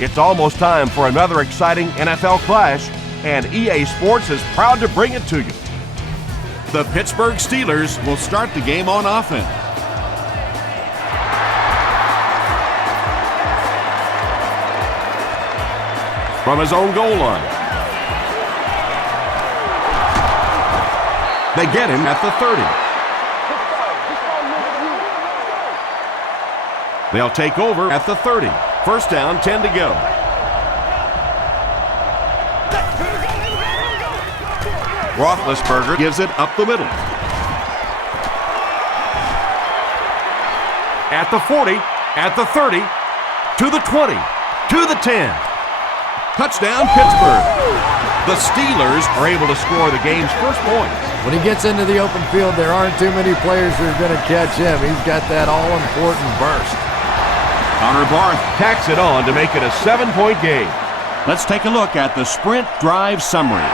It's almost time for another exciting NFL clash, and EA Sports is proud to bring it to you. The Pittsburgh Steelers will start the game on offense. From his own goal line. They get him at the 30. They'll take over at the 30. First down, 10 to go. Roethlisberger gives it up the middle. At the 40, at the 30, to the 20, to the 10. Touchdown, Pittsburgh. The Steelers are able to score the game's first points. When he gets into the open field, there aren't too many players who are going to catch him. He's got that all-important burst. Connor Barth Tacks it on to make it a 7-point game. Let's take a look at the sprint drive summary.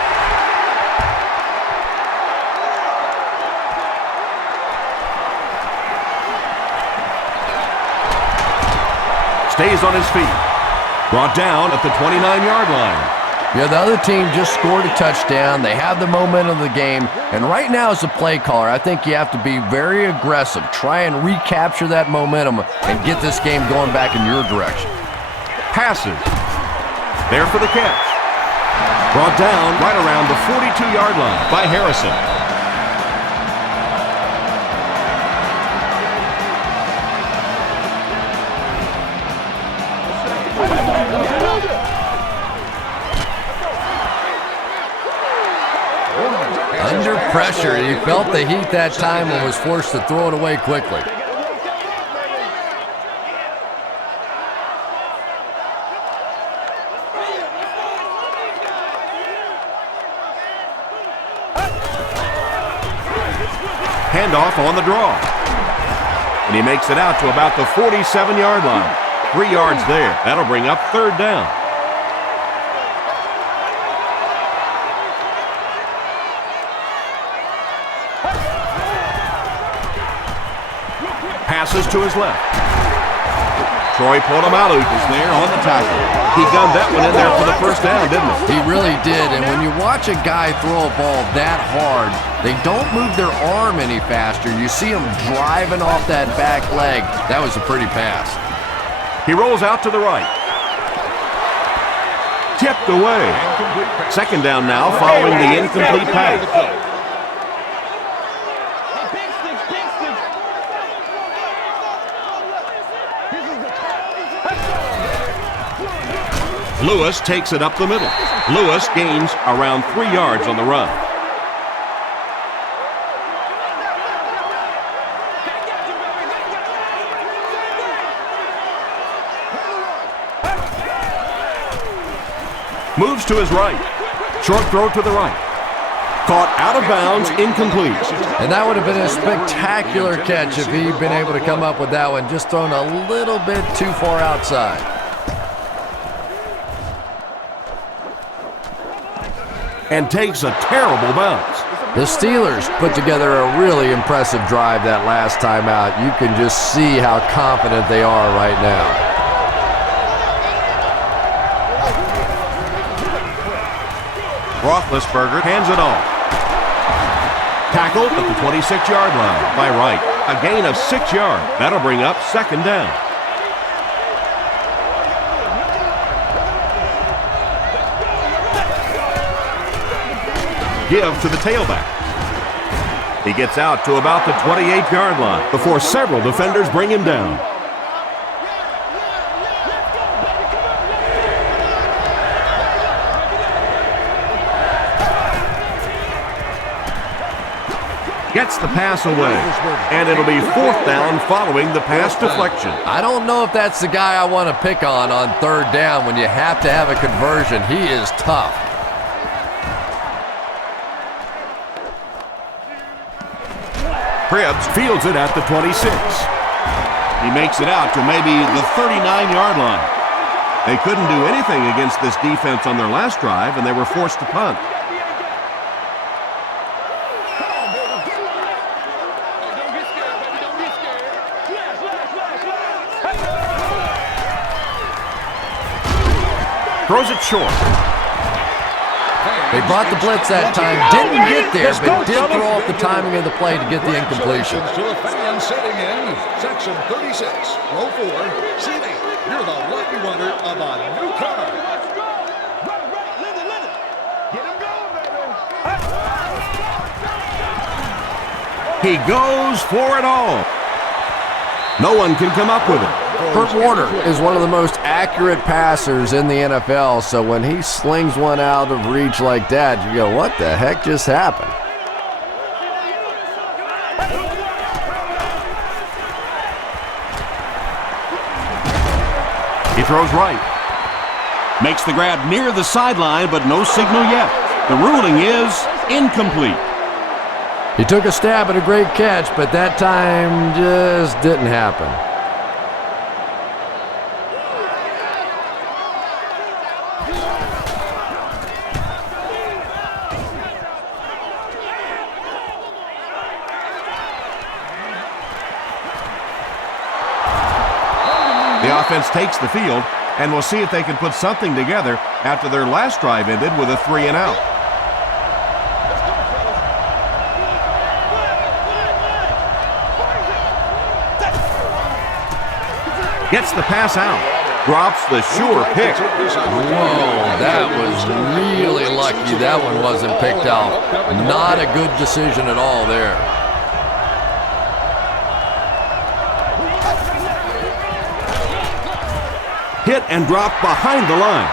Stays on his feet. Brought down at the 29-yard line. Yeah, the other team just scored a touchdown. They have the momentum of the game. And right now, as a play caller, I think you have to be very aggressive. Try and recapture that momentum and get this game going back in your direction. Passes. There for the catch. Brought down right around the 42-yard line by Harrison. Under pressure, he felt the heat that time and was forced to throw it away quickly. Handoff on the draw. And he makes it out to about the 47-yard line. 3 yards there. That'll bring up third down. Passes to his left. Troy Polamalu is there on the tackle. He gunned that one in there for the first down, didn't he? He really did, and when you watch a guy throw a ball that hard, they don't move their arm any faster. You see him driving off that back leg. That was a pretty pass. He rolls out to the right. Tipped away. Second down now following the incomplete pass. Lewis takes it up the middle. Lewis gains around 3 yards on the run. Moves to his right. Short throw to the right. Caught out of bounds, incomplete. And that would have been a spectacular catch if he'd been able to come up with that one, just thrown a little bit too far outside. And takes a terrible bounce. The Steelers put together a really impressive drive that last time out. You can just see how confident they are right now. Roethlisberger hands it off. Tackled at the 26-yard line by Wright. A gain of 6 yards. That'll bring up second down. Give to the tailback. He gets out to about the 28-yard line before several defenders bring him down. Gets the pass away, and it'll be fourth down following the pass deflection. I don't know if that's the guy I want to pick on third down when you have to have a conversion. He is tough. Cribbs fields it at the 26. He makes it out to maybe the 39-yard line. They couldn't do anything against this defense on their last drive, and they were forced to punt. Throws it short. They brought the blitz that time, didn't get there, but did throw off the timing of the play to get the incompletion. To the fan sitting in section 36, row 4, seating. You're the lucky winner of a new car. He goes for it all. No one can come up with it. Kurt Warner is one of the most accurate passers in the NFL, so when he slings one out of reach like that, you go, what the heck just happened? He throws right. Makes the grab near the sideline, but no signal yet. The ruling is incomplete. He took a stab at a great catch, but that time just didn't happen. The offense takes the field, and we'll see if they can put something together after their last drive ended with a 3-and-out. Gets the pass out. Drops the sure pick. Whoa, that was really lucky that one wasn't picked out. Not a good decision at all there. Hit and dropped behind the line.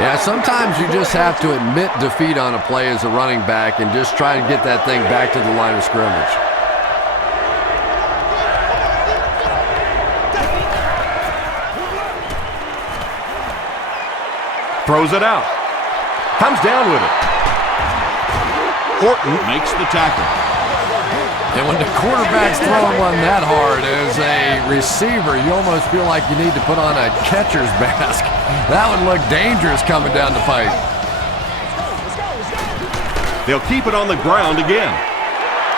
Yeah, sometimes you just have to admit defeat on a play as a running back and just try to get that thing back to the line of scrimmage. Throws it out. Comes down with it. Horton makes the tackle. And when the quarterback's throwing one that hard as a receiver, you almost feel like you need to put on a catcher's mask. That would look dangerous coming down the pipe. They'll keep it on the ground again.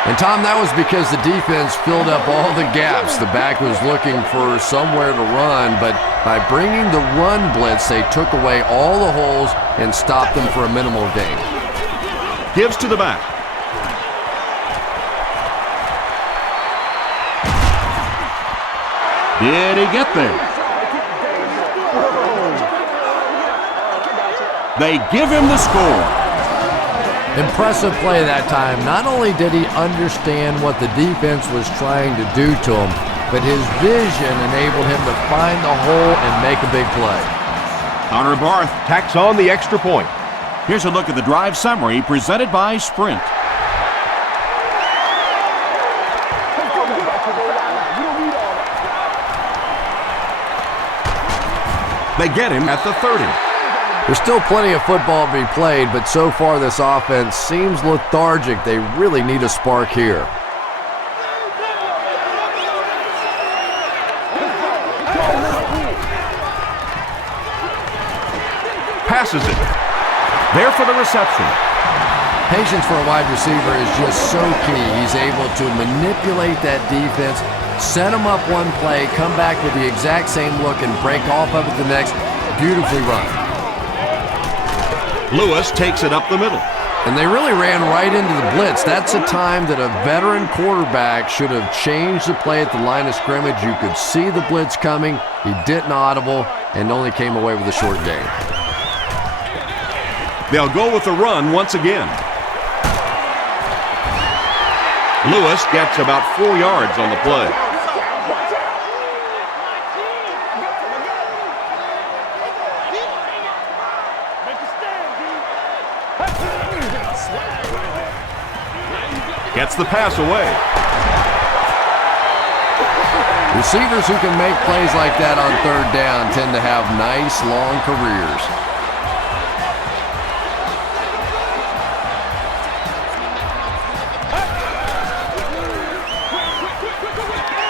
And Tom, that was because the defense filled up all the gaps. The back was looking for somewhere to run, but by bringing the run blitz, they took away all the holes and stopped them for a minimal gain. Gives to the back. Did he get there? They give him the score. Impressive play that time. Not only did he understand what the defense was trying to do to him, but his vision enabled him to find the hole and make a big play. Connor Barth tacks on the extra point. Here's a look at the drive summary presented by Sprint. They get him at the 30. There's still plenty of football to be played, but so far this offense seems lethargic. They really need a spark here. Passes it. There for the reception. Patience for a wide receiver is just so key. He's able to manipulate that defense, set them up one play, come back with the exact same look, and break off of it the next. Beautifully run. Lewis takes it up the middle. And they really ran right into the blitz. That's a time that a veteran quarterback should have changed the play at the line of scrimmage. You could see the blitz coming. He didn't audible and only came away with a short gain. They'll go with the run once again. Lewis gets about 4 yards on the play. Gets the pass away. Receivers who can make plays like that on third down tend to have nice, long careers.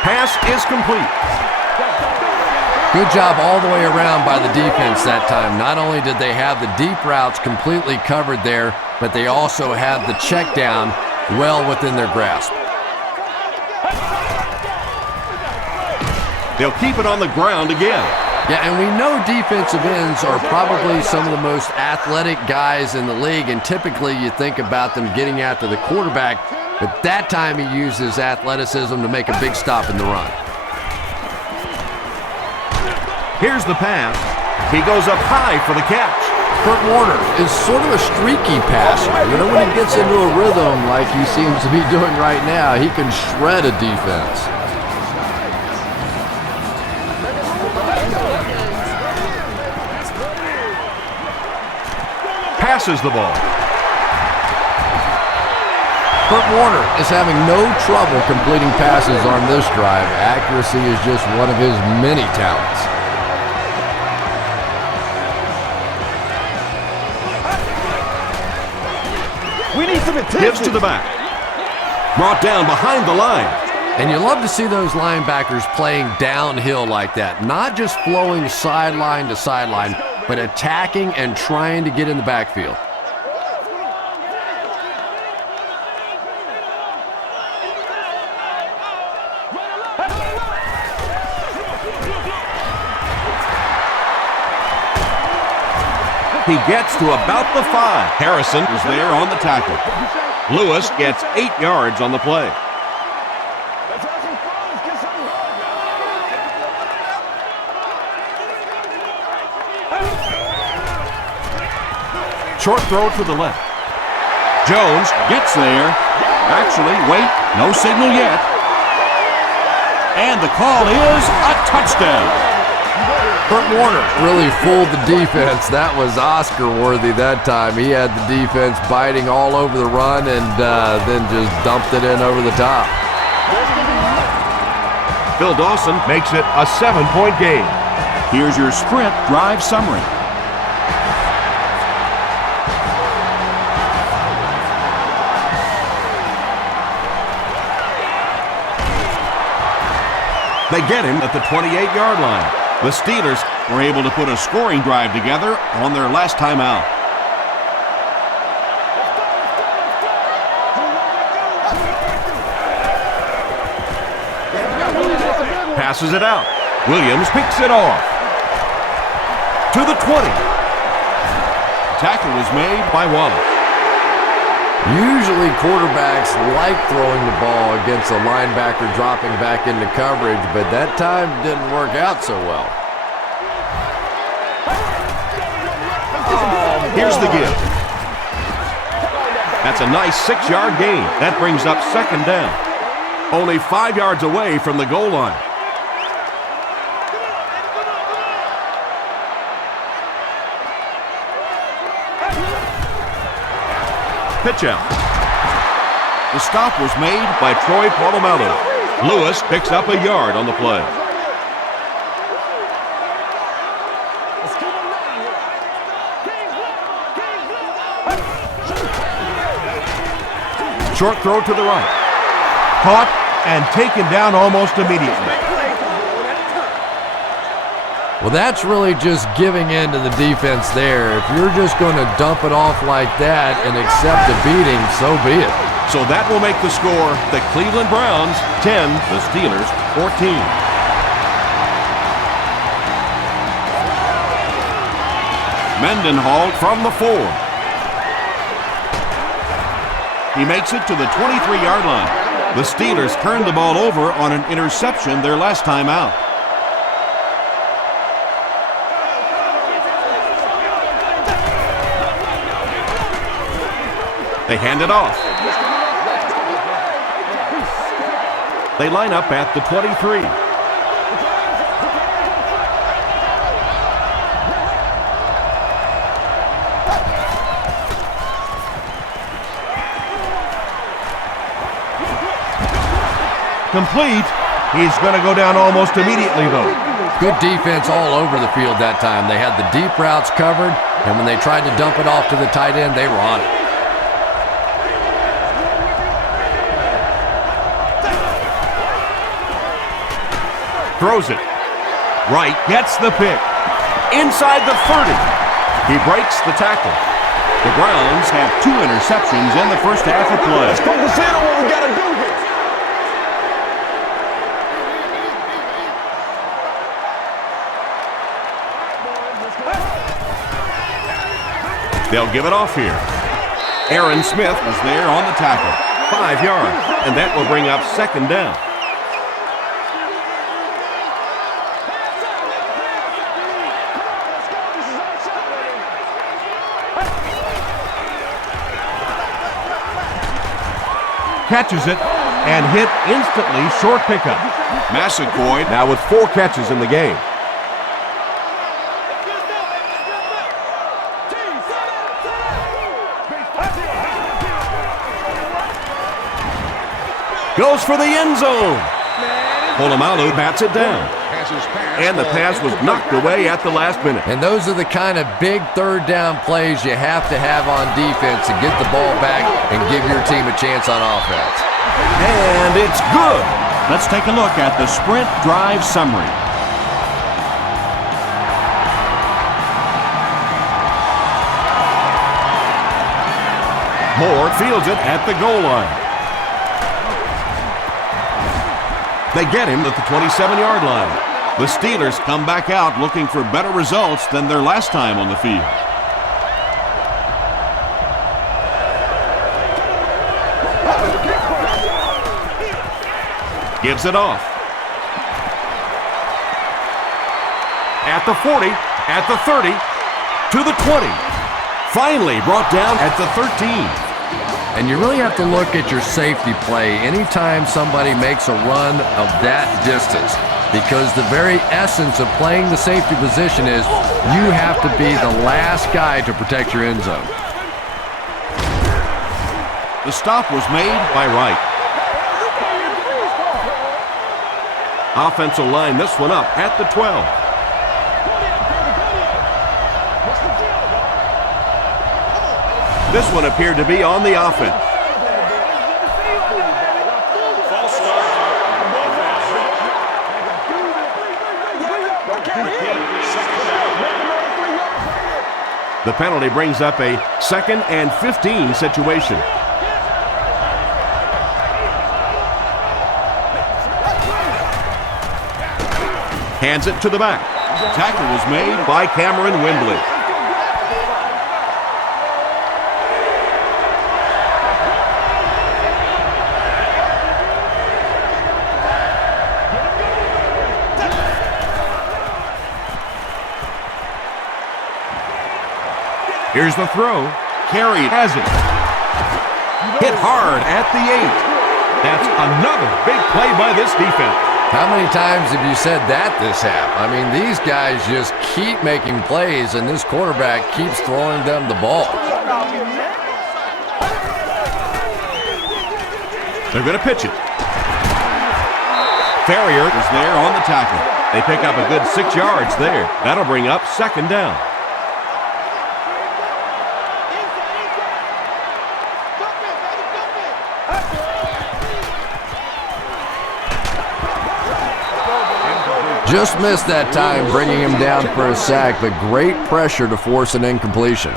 Pass is complete. Good job all the way around by the defense that time. Not only did they have the deep routes completely covered there, but they also had the check down well within their grasp. They'll keep it on the ground again. Yeah, and we know defensive ends are probably some of the most athletic guys in the league, and typically you think about them getting after the quarterback, but that time he uses athleticism to make a big stop in the run. Here's the pass. He goes up high for the catch. Kurt Warner is sort of a streaky passer. You know, when he gets into a rhythm like he seems to be doing right now, he can shred a defense. Passes the ball. Kurt Warner is having no trouble completing passes on this drive. Accuracy is just one of his many talents. We need some attention. Gives to the back. Brought down behind the line. And you love to see those linebackers playing downhill like that. Not just flowing sideline to sideline, but attacking and trying to get in the backfield. He gets to about the 5. Harrison is there on the tackle. Lewis gets 8 yards on the play. Short throw to the left. Jones gets there. Actually, wait, no signal yet. And the call is a touchdown. Kurt Warner really fooled the defense. That was Oscar-worthy that time. He had the defense biting all over the run and then just dumped it in over the top. Phil Dawson makes it a 7-point game. Here's your sprint drive summary. They get him at the 28-yard line. The Steelers were able to put a scoring drive together on their last time out. Passes it out. Williams picks it off. To the 20. Tackle was made by Wallace. Usually quarterbacks like throwing the ball against a linebacker dropping back into coverage, but that time didn't work out so well. Here's the give. That's a nice 6-yard gain. That brings up 2nd down. Only 5 yards away from the goal line. Pitch out. The stop was made by Troy Polamalu. Lewis picks up a yard on the play. Short throw to the right. Caught and taken down almost immediately. Well, that's really just giving in to the defense there. If you're just going to dump it off like that and accept a beating, so be it. So that will make the score the Cleveland Browns 10, the Steelers 14. Mendenhall from the 4. He makes it to the 23-yard line. The Steelers turned the ball over on an interception their last time out. They hand it off. They line up at the 23. Complete. He's going to go down almost immediately, though. Good defense all over the field that time. They had the deep routes covered, and when they tried to dump it off to the tight end, they were on it. Throws it. Right, gets the pick. Inside the 30. He breaks the tackle. The Browns have 2 interceptions in the first half of play. Let's focus in on what we got to do here. They'll give it off here. Aaron Smith was there on the tackle. 5 yards, and that will bring up second down. Catches it and hit instantly, short pickup. Massaquoi Now with 4 catches in the game. Goes for the end zone. Polamalu bats it down. And the pass was knocked away at the last minute. And those are the kind of big third down plays you have to have on defense to get the ball back and give your team a chance on offense. And it's good. Let's take a look at the sprint drive summary. Moore fields it at the goal line. They get him at the 27-yard line. The Steelers come back out looking for better results than their last time on the field. Gives it off. At the 40, at the 30, to the 20. Finally brought down at the 13. And you really have to look at your safety play anytime somebody makes a run of that distance, because the very essence of playing the safety position is you have to be the last guy to protect your end zone. The stop was made by Wright. Offensive line this one up at the 12. This one appeared to be on the offense. The penalty brings up a 2nd and 15 situation. Hands it to the back. Tackle was made By Cameron Wembley. Here's the throw. Carried has it. Hit hard at the 8. That's another big play by this defense. How many times have you said that this half? I mean, these guys just keep making plays, and this quarterback keeps throwing them the ball. They're going to pitch it. Ferrier was there on the tackle. They pick up a good 6 yards there. That'll bring up second down. Just missed that time, bringing him down for a sack, but great pressure to force an incompletion.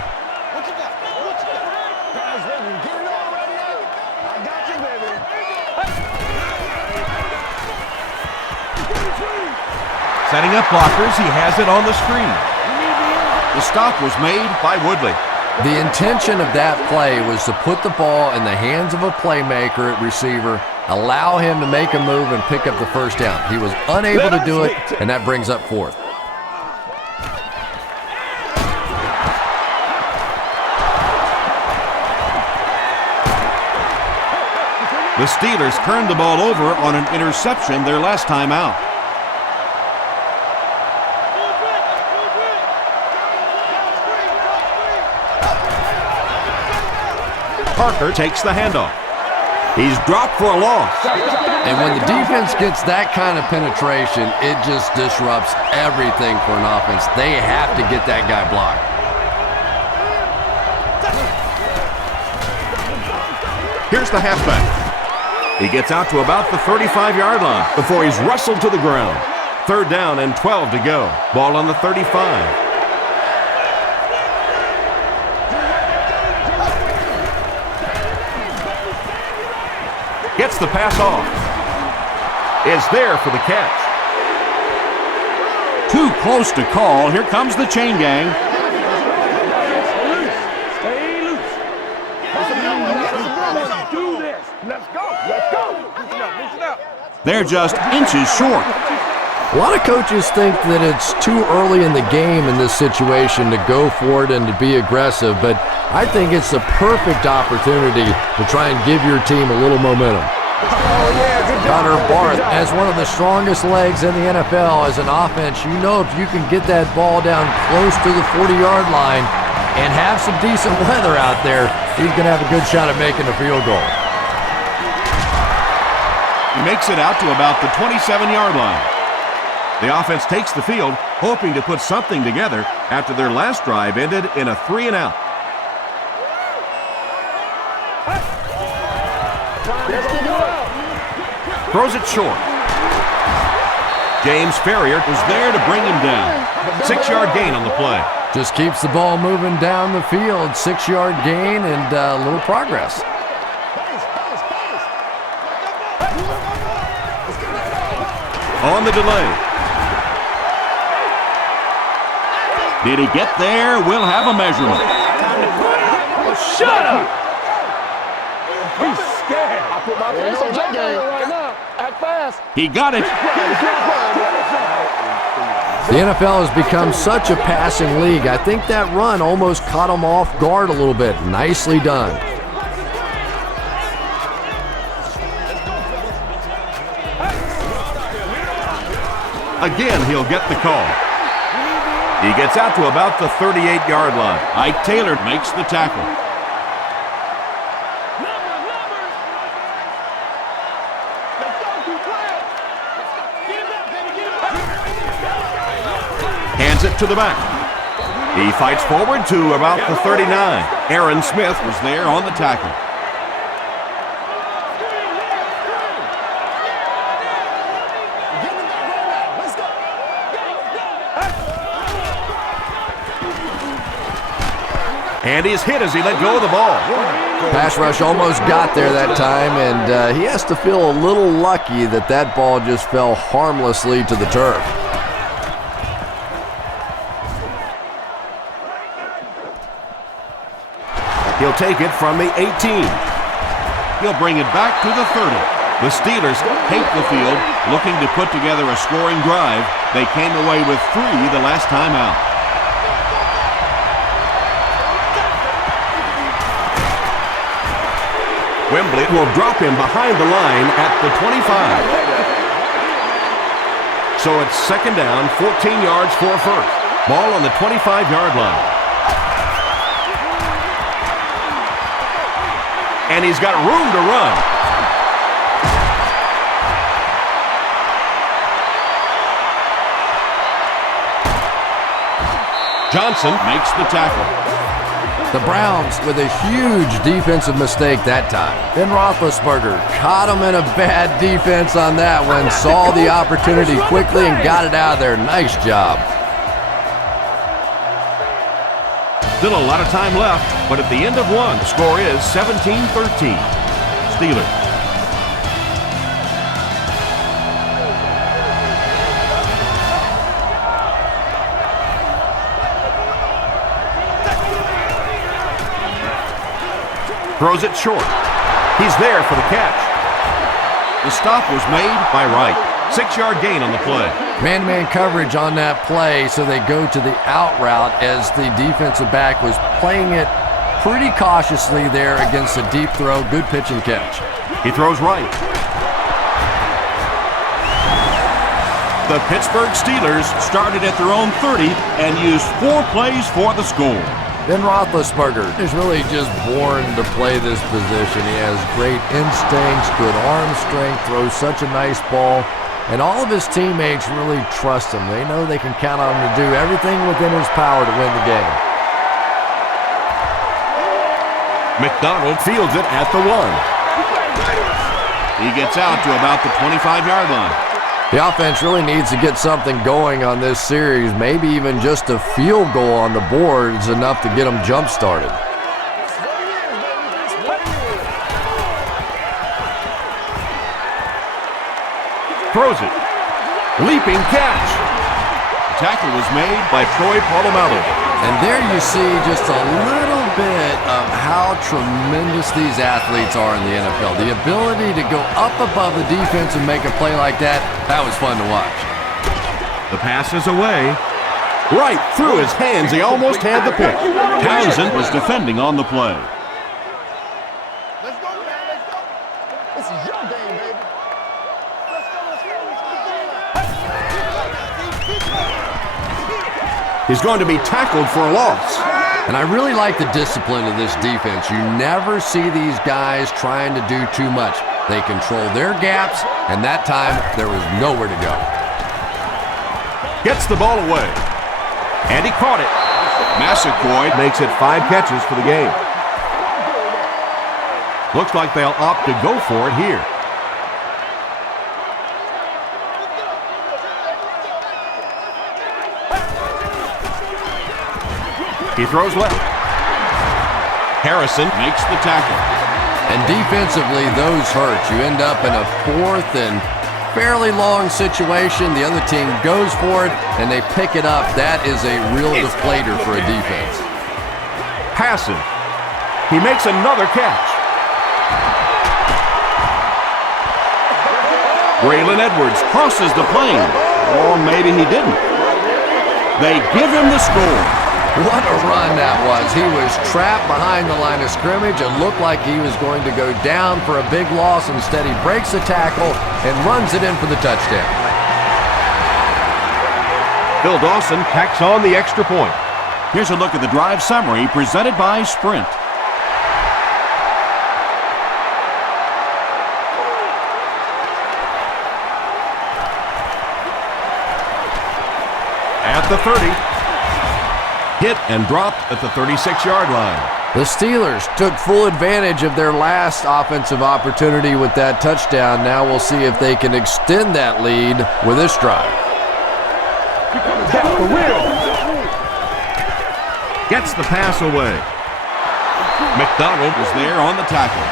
Setting up blockers, he has it on the screen. The stop was made by Woodley. The intention of that play was to put the ball in the hands of a playmaker at receiver, allow him to make a move and pick up the first down. He was unable to do it, and that brings up 4th. The Steelers turned the ball over on an interception their last time out. Parker takes the handoff. He's dropped for a loss. And when the defense gets that kind of penetration, it just disrupts everything for an offense. They have to get that guy blocked. Here's the halfback. He gets out to about the 35-yard line before he's wrestled to the ground. 3rd down and 12 to go. Ball on the 35. Gets the pass off. Is there for the catch. Too close to call. Here comes the chain gang. They're just inches short. A lot of coaches think that it's too early in the game in this situation to go for it and to be aggressive, but I think it's the perfect opportunity to try and give your team a little momentum. Connor Barth has one of the strongest legs in the NFL as an offense. You know, if you can get that ball down close to the 40-yard line and have some decent weather out there, he's going to have a good shot at making a field goal. He makes it out to about the 27-yard line. The offense takes the field, hoping to put something together after their last drive ended in a 3-and-out. Throws it short. James Ferrier was there to bring him down. 6-yard gain on the play. Just keeps the ball moving down the field. 6-yard gain and a little progress. On the delay. Did he get there? We'll have a measurement. Shut up! He's scared. I put my pants on that game right now. Act fast. He got it. The NFL has become such a passing league. I think that run almost caught him off guard a little bit. Nicely done. Again, he'll get the call. He gets out to about the 38-yard line. Ike Taylor makes the tackle. Hands it to the back. He fights forward to about the 39. Aaron Smith was there on the tackle. And he's hit as he let go of the ball. Pass rush almost got there that time, and he has to feel a little lucky that that ball just fell harmlessly to the turf. He'll take it from the 18. He'll bring it back to the 30. The Steelers take the field, looking to put together a scoring drive. They came away with 3 the last time out. Wembley will drop him behind the line at the 25. So it's second down, 14 yards for a first. Ball on the 25-yard line. And he's got room to run. Johnson makes the tackle. The Browns with a huge defensive mistake that time. Ben Roethlisberger caught him in a bad defense on that one, saw the opportunity quickly and got it out of there. Nice job. Still a lot of time left, but at the end of one, the score is 17-13. Steelers. Throws it short. He's there for the catch. The stop was made by Wright. 6-yard gain on the play. Man-to-man coverage on that play, so they go to the out route as the defensive back was playing it pretty cautiously there against a deep throw. Good pitch and catch. He throws right. The Pittsburgh Steelers started at their own 30 and used 4 plays for the score. Ben Roethlisberger is really just born to play this position. He has great instincts, good arm strength, throws such a nice ball, and all of his teammates really trust him. They know they can count on him to do everything within his power to win the game. McDonald fields it at the 1. He gets out to about the 25-yard line. The offense really needs to get something going on this series. Maybe even just a field goal on the board is enough to get them jump-started. Throws it. Leaping catch. tackle was made by Troy Polamalu. And there you see just a little bit of how tremendous these athletes are in the NFL. The ability to go up above the defense and make a play like that, that was fun to watch. The pass is away. Right through his hands. He almost had the pick. Townsend was defending on the play. Let's go, man. Let's go. This is your game, baby. Let's go. He's going to be tackled for a loss. And I really like the discipline of this defense. You never see these guys trying to do too much. They control their gaps, and that time there was nowhere to go. Gets the ball away. And he caught it. Massaquoi makes it 5 catches for the game. Looks like they'll opt to go for it here. He throws left. Harrison makes the tackle. And defensively, those hurt. You end up in a 4th and fairly long situation. The other team goes for it, and they pick it up. That is a real deflator for a defense. Passing. He makes another catch. Braylon Edwards crosses the plane. Or maybe he didn't. They give him the score. What a run that was. He was trapped behind the line of scrimmage. It looked like he was going to go down for a big loss. Instead, he breaks the tackle and runs it in for the touchdown. Phil Dawson tacks on the extra point. Here's a look at the drive summary presented by Sprint. At the 30. Hit and dropped at the 36-yard line. The Steelers took full advantage of their last offensive opportunity with that touchdown. Now we'll see if they can extend that lead with this drive. For real. Gets the pass away. McDonald was there on the tackle.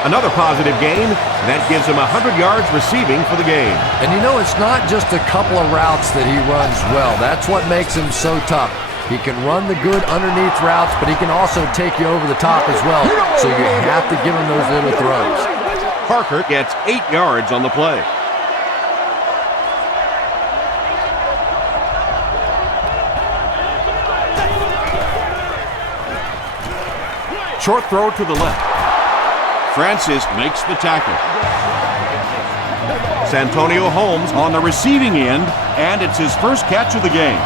Another positive gain. That gives him 100 yards receiving for the game. And you know, it's not just a couple of routes that he runs well. That's what makes him so tough. He can run the good underneath routes, but he can also take you over the top as well. So you have to give him those little throws. Parker gets 8 yards on the play. Short throw to the left. Francis makes the tackle. Santonio Holmes on the receiving end, and it's his first catch of the game.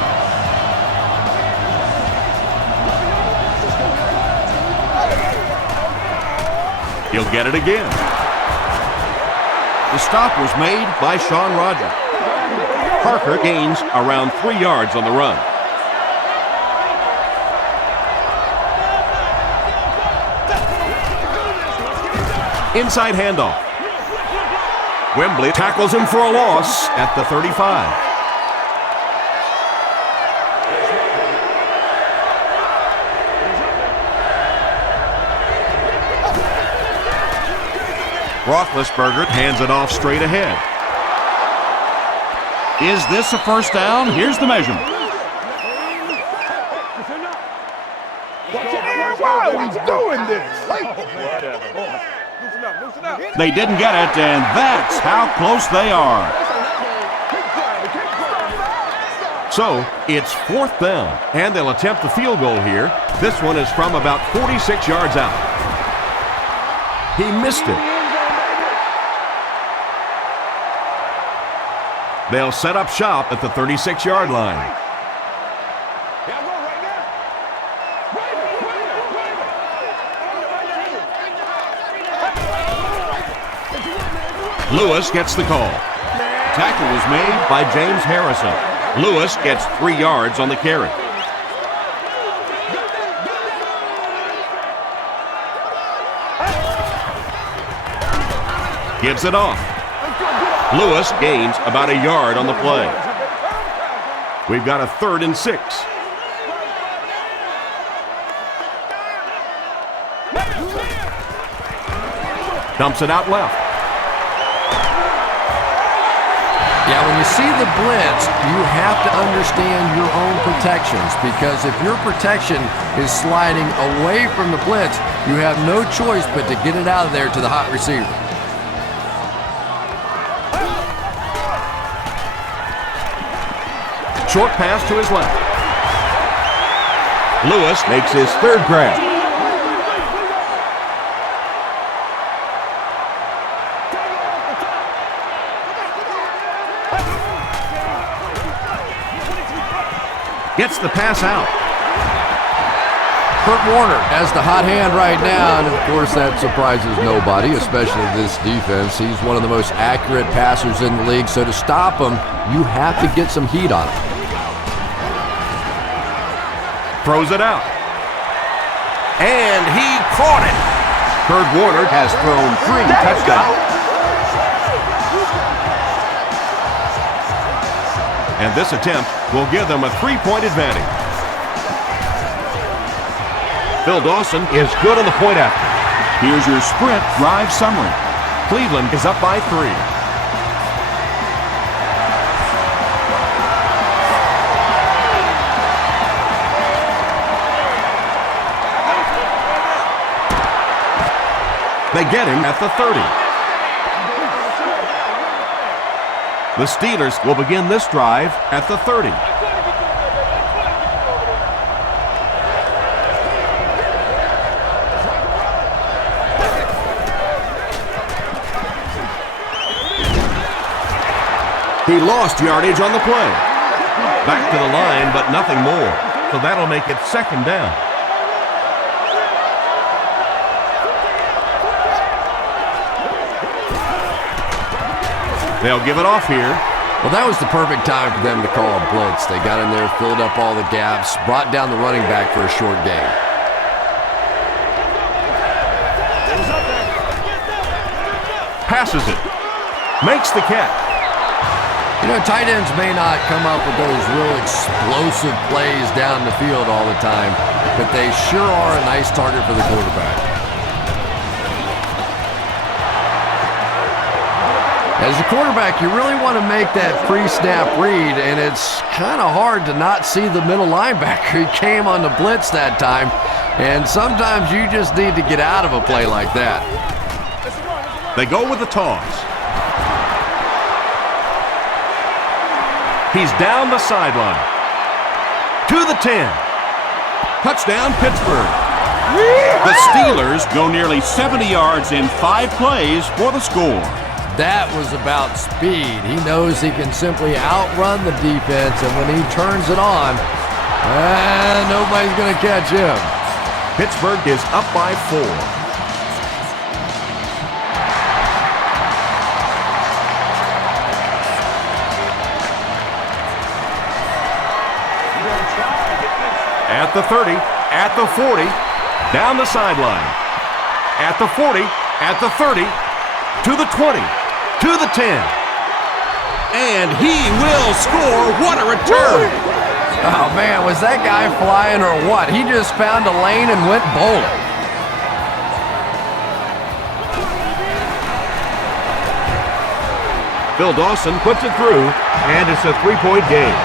He'll get it again. The stop was made by Sean Rogers. Parker gains around 3 yards on the run. Inside handoff. Wembley tackles him for a loss at the 35. Roethlisberger hands it off straight ahead. Is this a first down? Here's the measurement. Why are we doing this? They didn't get it, and that's how close they are. So, it's 4th down, and they'll attempt the field goal here. This one is from about 46 yards out. He missed it. They'll set up shop at the 36-yard line. Lewis gets the call. Tackle was made by James Harrison. Lewis gets 3 yards on the carry. Gives it off. Lewis gains about a yard on the play. We've got a 3rd and 6. Dumps it out left. Yeah, when you see the blitz, you have to understand your own protections, because if your protection is sliding away from the blitz, you have no choice but to get it out of there to the hot receiver. Short pass to his left. Lewis makes his third grab. Gets the pass out. Kurt Warner has the hot hand right now, and of course that surprises nobody, especially this defense. He's one of the most accurate passers in the league, so to stop him, you have to get some heat on him. Throws it out. And he caught it. Kurt Warner has thrown 3 touchdowns. And this attempt will give them a 3-point advantage. Phil Dawson is good on the point after. Here's your sprint drive summary. Cleveland is up by 3. They get him at the 30. The Steelers will begin this drive at the 30. He lost yardage on the play. Back to the line, but nothing more. So that'll make it 2nd down. They'll give it off here. Well, that was the perfect time for them to call a blitz. They got in there, filled up all the gaps, brought down the running back for a short gain. Passes it. Makes the catch. You know, tight ends may not come up with those real explosive plays down the field all the time, but they sure are a nice target for the quarterback. As a quarterback, you really want to make that pre-snap read, and it's kind of hard to not see the middle linebacker. He came on the blitz that time, and sometimes you just need to get out of a play like that. They go with the toss. He's down the sideline. To the 10. Touchdown, Pittsburgh. The Steelers go nearly 70 yards in 5 plays for the score. That was about speed. He knows he can simply outrun the defense, and when he turns it on, nobody's going to catch him. Pittsburgh is up by 4. At the 30, at the 40, down the sideline. At the 40, at the 30, to the 20, to the 10. And he will score. What a return. Oh, man, was that guy flying or what? He just found a lane and went bowling. Phil Dawson puts it through, and it's a 3-point game.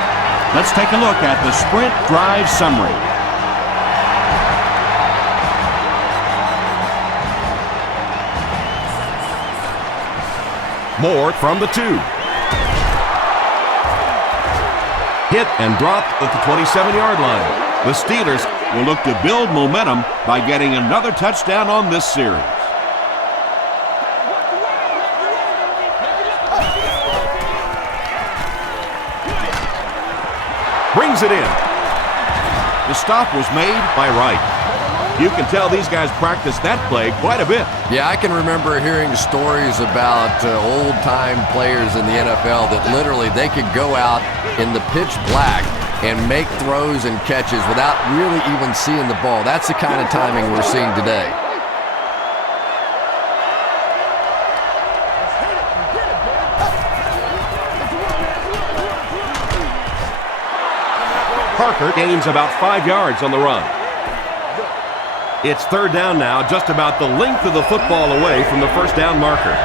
Let's take a look at the sprint drive summary. Moore from the 2. Hit and dropped at the 27-yard line. The Steelers will look to build momentum by getting another touchdown on this series. Brings it in. The stop was made by Wright. You can tell these guys practice that play quite a bit. Yeah, I can remember hearing stories about old-time players in the NFL that literally they could go out in the pitch black and make throws and catches without really even seeing the ball. That's the kind of timing we're seeing today. Parker gains about 5 yards on the run. It's 3rd down now, just about the length of the football away from the 1st down marker.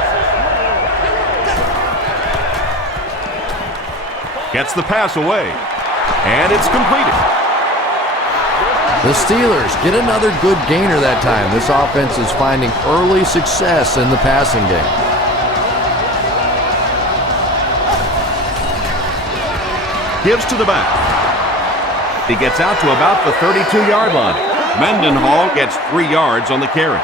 Gets the pass away. And it's completed. The Steelers get another good gainer that time. This offense is finding early success in the passing game. Gives to the back. He gets out to about the 32-yard line. Mendenhall gets 3 yards on the carry.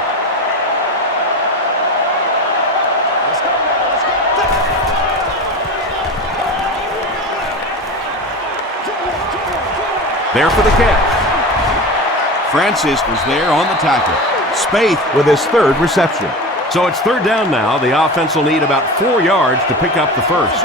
There for the catch. Francis was there on the tackle. Spaeth with his 3rd reception. So it's 3rd down now. The offense will need about 4 yards to pick up the first.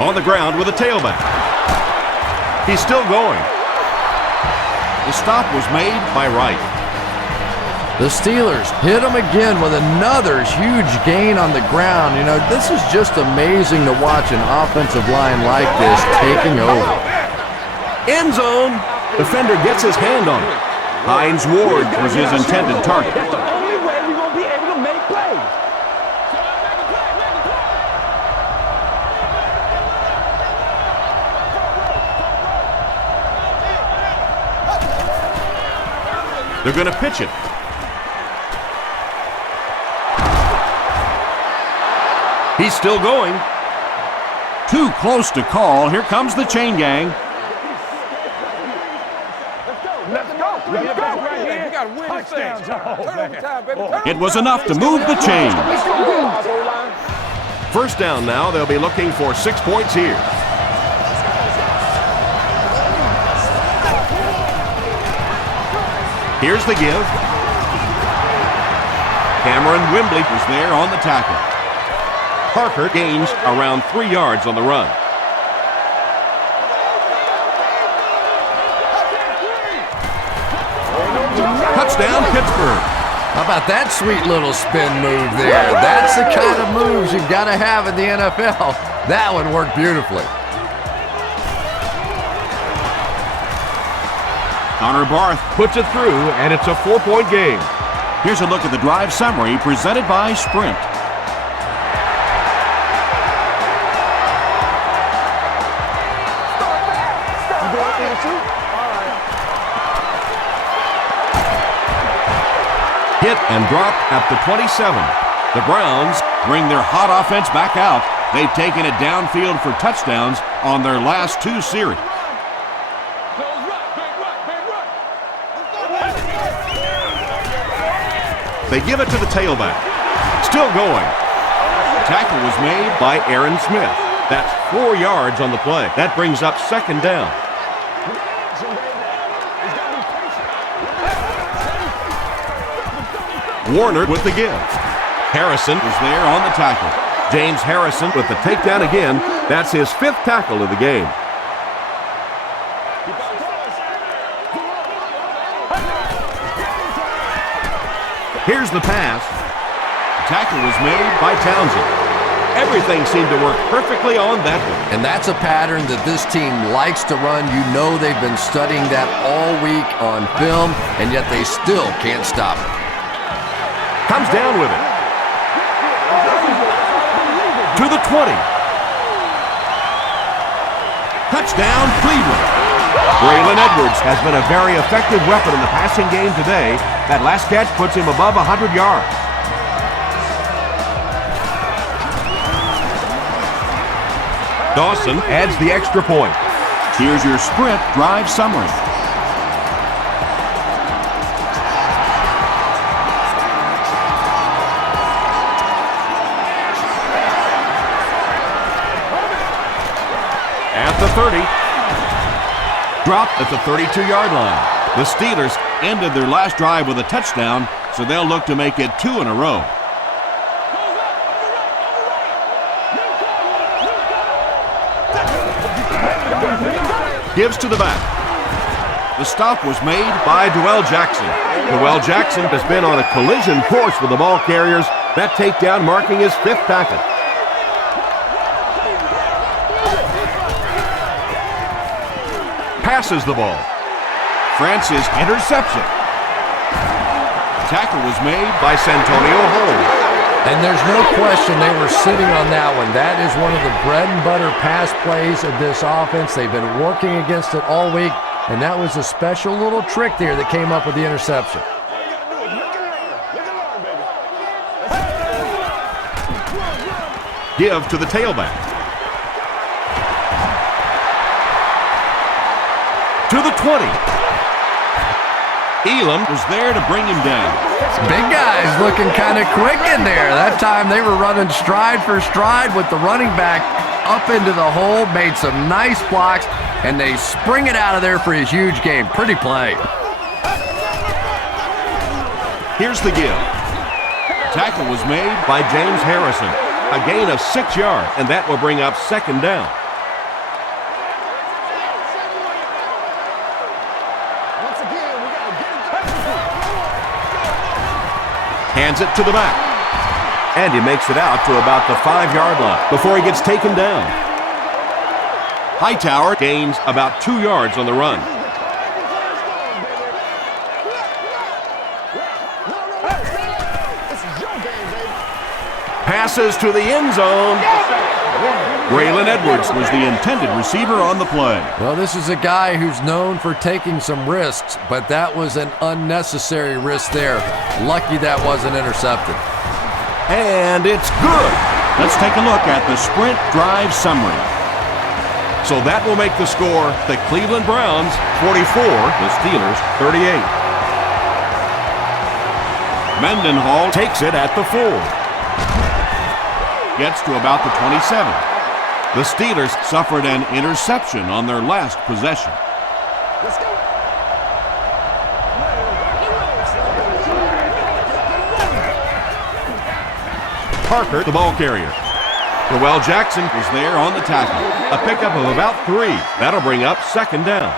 On the ground with a tailback. He's still going. The stop was made by Wright. The Steelers hit him again with another huge gain on the ground. You know, this is just amazing to watch an offensive line like this taking over. End zone. Defender gets his hand on it. Hines Ward was his intended target. That's the only way we're going to be able to make plays. They're going to pitch it. He's still going. Too close to call. Here comes the chain gang. Let's go. Let's go. Right here. You got to win this thing. Turnover time, baby. It was enough to move the chain. First down now. They'll be looking for 6 points here. Here's the give. Cameron Wimbley was there on the tackle. Parker gains around 3 yards on the run. Touchdown, Pittsburgh. How about that sweet little spin move there? That's the kind of moves you've got to have in the NFL. That one worked beautifully. Connor Barth Puts it through, and it's a 4-point game. Here's a look at the drive summary presented by Sprint. Hit and dropped at the 27. The Browns bring their hot offense back out. They've taken it downfield for touchdowns on their last 2 series. They give it to the tailback. Still going. Tackle was made by Aaron Smith. That's 4 yards on the play. That brings up 2nd down. Warner with the give. Harrison was there on the tackle. James Harrison with the takedown again. That's his 5th tackle of the game. Here's the pass. The tackle was made by Townsend. Everything seemed to work perfectly on that one. And that's a pattern that this team likes to run. You know they've been studying that all week on film, and yet they still can't stop it. Comes down with it. To the 20. Touchdown, Cleveland. Braylon Edwards has been a very effective weapon in the passing game today. That last catch puts him above 100 yards. Dawson adds the extra point. Here's your Sprint drive summary. At the 30. Dropped at the 32-yard line. The Steelers ended their last drive with a touchdown, so they'll look to make it 2 in a row. Gives to the back. The stop was made by Dwell Jackson. Dwell Jackson has been on a collision course with the ball carriers. That takedown marking his 5th tackle. Passes the ball. Francis interception. Tackle was made by Santonio Holmes. And there's no question they were sitting on that one. That is one of the bread and butter pass plays of this offense. They've been working against it all week, and that was a special little trick there that came up with the interception. Give to the tailback. To the 20. Elam was there to bring him down. Big guys looking kind of quick in there. That time they were running stride for stride with the running back up into the hole, made some nice blocks, and they spring it out of there for a huge gain. Pretty play. Here's the give. Tackle was made by James Harrison. A gain of 6 yards, and that will bring up second down. Hands it to the back. And he makes it out to about the 5-yard line before he gets taken down. Hightower gains about 2 yards on the run. Passes to the end zone. Braylon Edwards was the intended receiver on the play. Well, this is a guy who's known for taking some risks, but that was an unnecessary risk there. Lucky that wasn't intercepted. And it's good. Let's take a look at the sprint drive summary. So that will make the score the Cleveland Browns 44, the Steelers 38. Mendenhall takes it at the 4. Gets to about the 27. The Steelers suffered an interception on their last possession. Parker, the ball carrier. Joel Jackson is there on the tackle. A pickup of about 3. That'll bring up second down.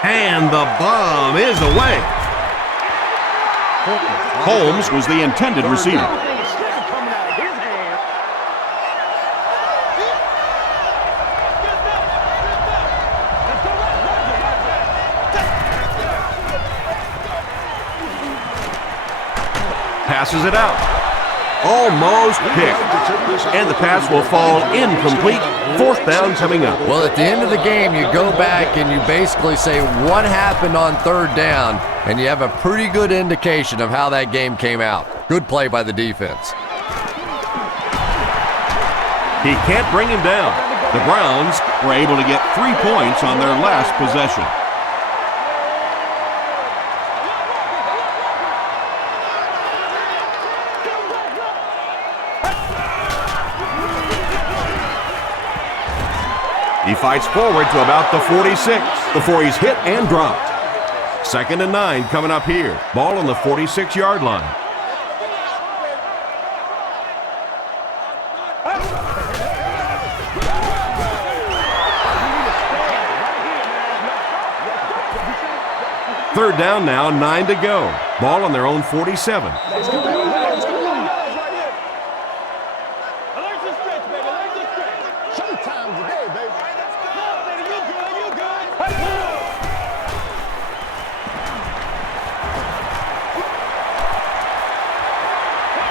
And the bomb is away. Holmes was the intended receiver. Passes it out. Almost picked. And the pass will fall incomplete. Fourth down coming up. Well, at the end of the game, you go back and you basically say what happened on third down, and you have a pretty good indication of how that game came out. Good play by the defense. He can't bring him down. The Browns were able to get 3 points on their last possession. He fights forward to about the 46 before he's hit and dropped. 2nd and 9 coming up here. Ball on the 46-yard line. Third down now, 9 to go. Ball on their own 47.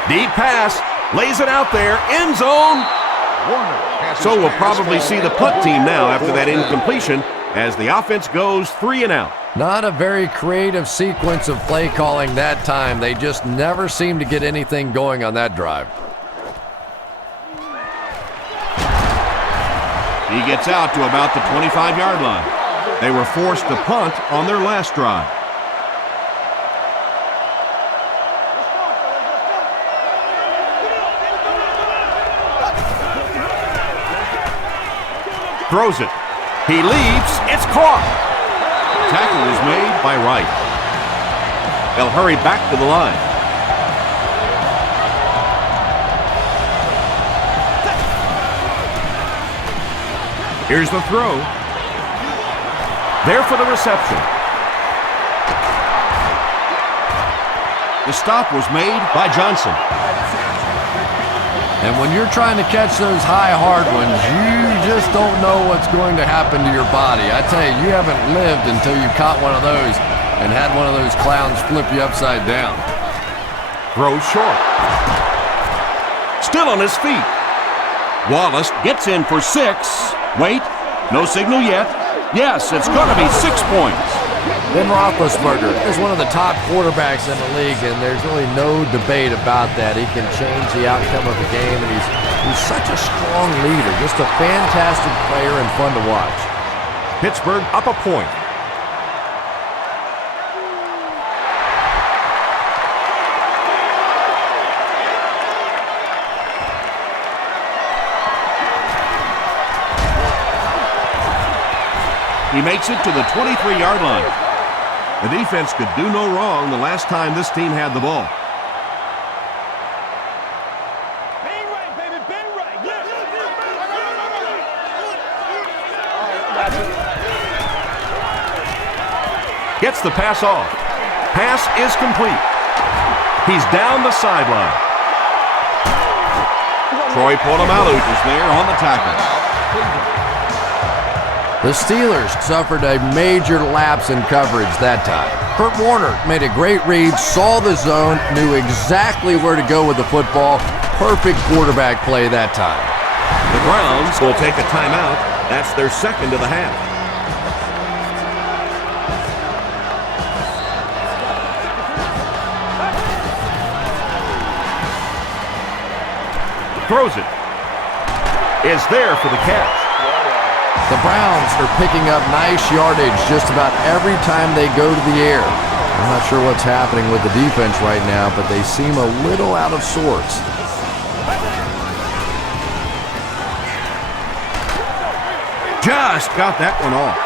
Deep pass, lays it out there, end zone. So we'll probably see the punt team now after that incompletion as the offense goes 3 and out. Not a very creative sequence of play calling that time. They just never seem to get anything going on that drive. He gets out to about the 25-yard line. They were forced to punt on their last drive. Throws it. He leaps. It's caught. Tackle is made by Wright. They'll hurry back to the line. Here's the throw. There for the reception. The stop was made by Johnson. And when you're trying to catch those high, hard ones, you just don't know what's going to happen to your body. I tell you, you haven't lived until you caught one of those and had one of those clowns flip you upside down. Throws short. Still on his feet. Wallace gets in for 6. Wait, no signal yet. Yes, it's going to be 6 points. Ben Roethlisberger is one of the top quarterbacks in the league, and there's really no debate about that. He can change the outcome of the game, and he's such a strong leader, just a fantastic player and fun to watch. Pittsburgh up a point. He makes it to the 23-yard line. The defense could do no wrong the last time this team had the ball. Bang right, baby, bang right. Yeah. Gets the pass off. Pass is complete. He's down the sideline. Troy Polamalu is there on the tackle. The Steelers suffered a major lapse in coverage that time. Kurt Warner made a great read, saw the zone, knew exactly where to go with the football. Perfect quarterback play that time. The Browns will take a timeout. That's their second of the half. Throws it. Is there for the catch. The Browns are picking up nice yardage just about every time they go to the air. I'm not sure what's happening with the defense right now, but they seem a little out of sorts. Just got that one off.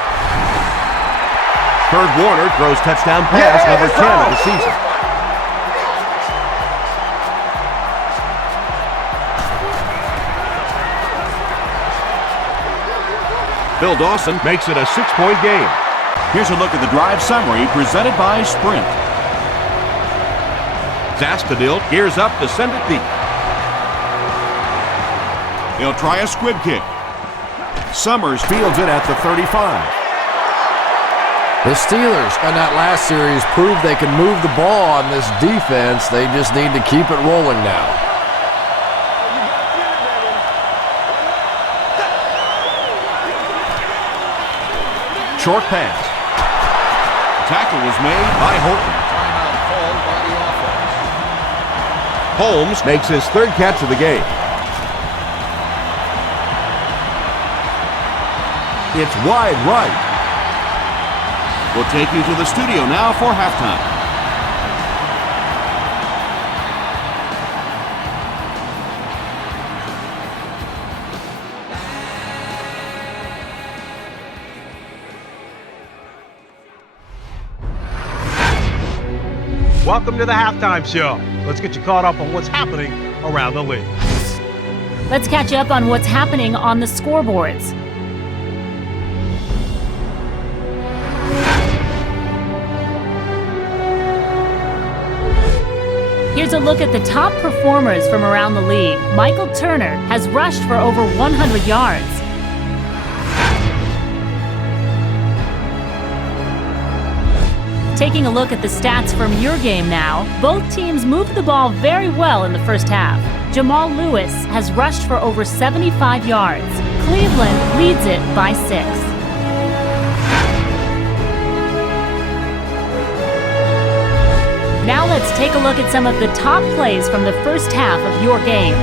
Kurt Warner throws touchdown pass number 10 of the season. Bill Dawson makes it a 6-point game. Here's a look at the drive summary presented by Sprint. Zastadil gears up to send it deep. He'll try a squib kick. Summers fields it at the 35. The Steelers in that last series proved they can move the ball on this defense. They just need to keep it rolling now. Short pass. Tackle was made by Holton. Timeout called by the offense. Holmes makes his 3rd catch of the game. It's wide right. We'll take you to the studio now for halftime. Welcome to the halftime show. Let's get you caught up on what's happening around the league. Let's catch up on what's happening on the scoreboards. Here's a look at the top performers from around the league. Michael Turner has rushed for over 100 yards. Taking a look at the stats from your game now, both teams moved the ball very well in the first half. Jamal Lewis has rushed for over 75 yards. Cleveland leads it by 6. Now let's take a look at some of the top plays from the first half of your game.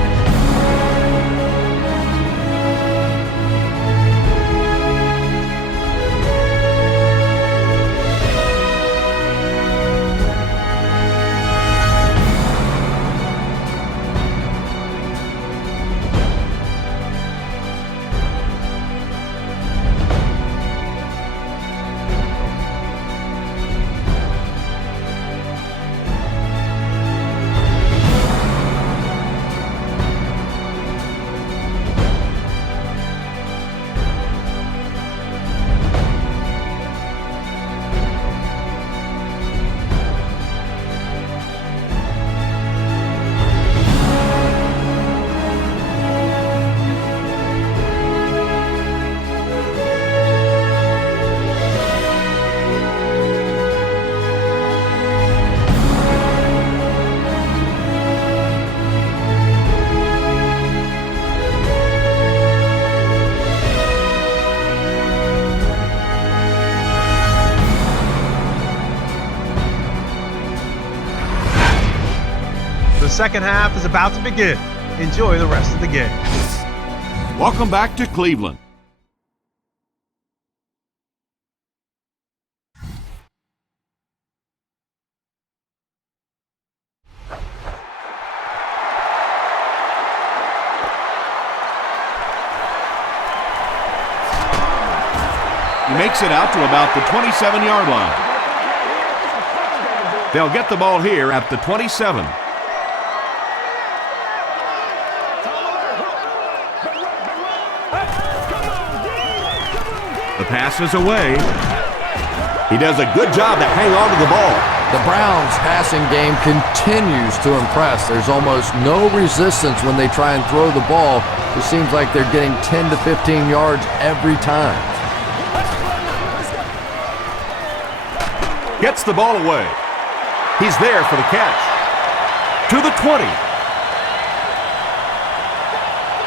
The second half is about to begin. Enjoy the rest of the game. Welcome back to Cleveland. He makes it out to about the 27-yard line. They'll get the ball here at the 27. The pass is away. He does a good job to hang on to the ball. The Browns' passing game continues to impress. There's almost no resistance when they try and throw the ball. It seems like they're getting 10 to 15 yards every time. Gets the ball away. He's there for the catch. To the 20.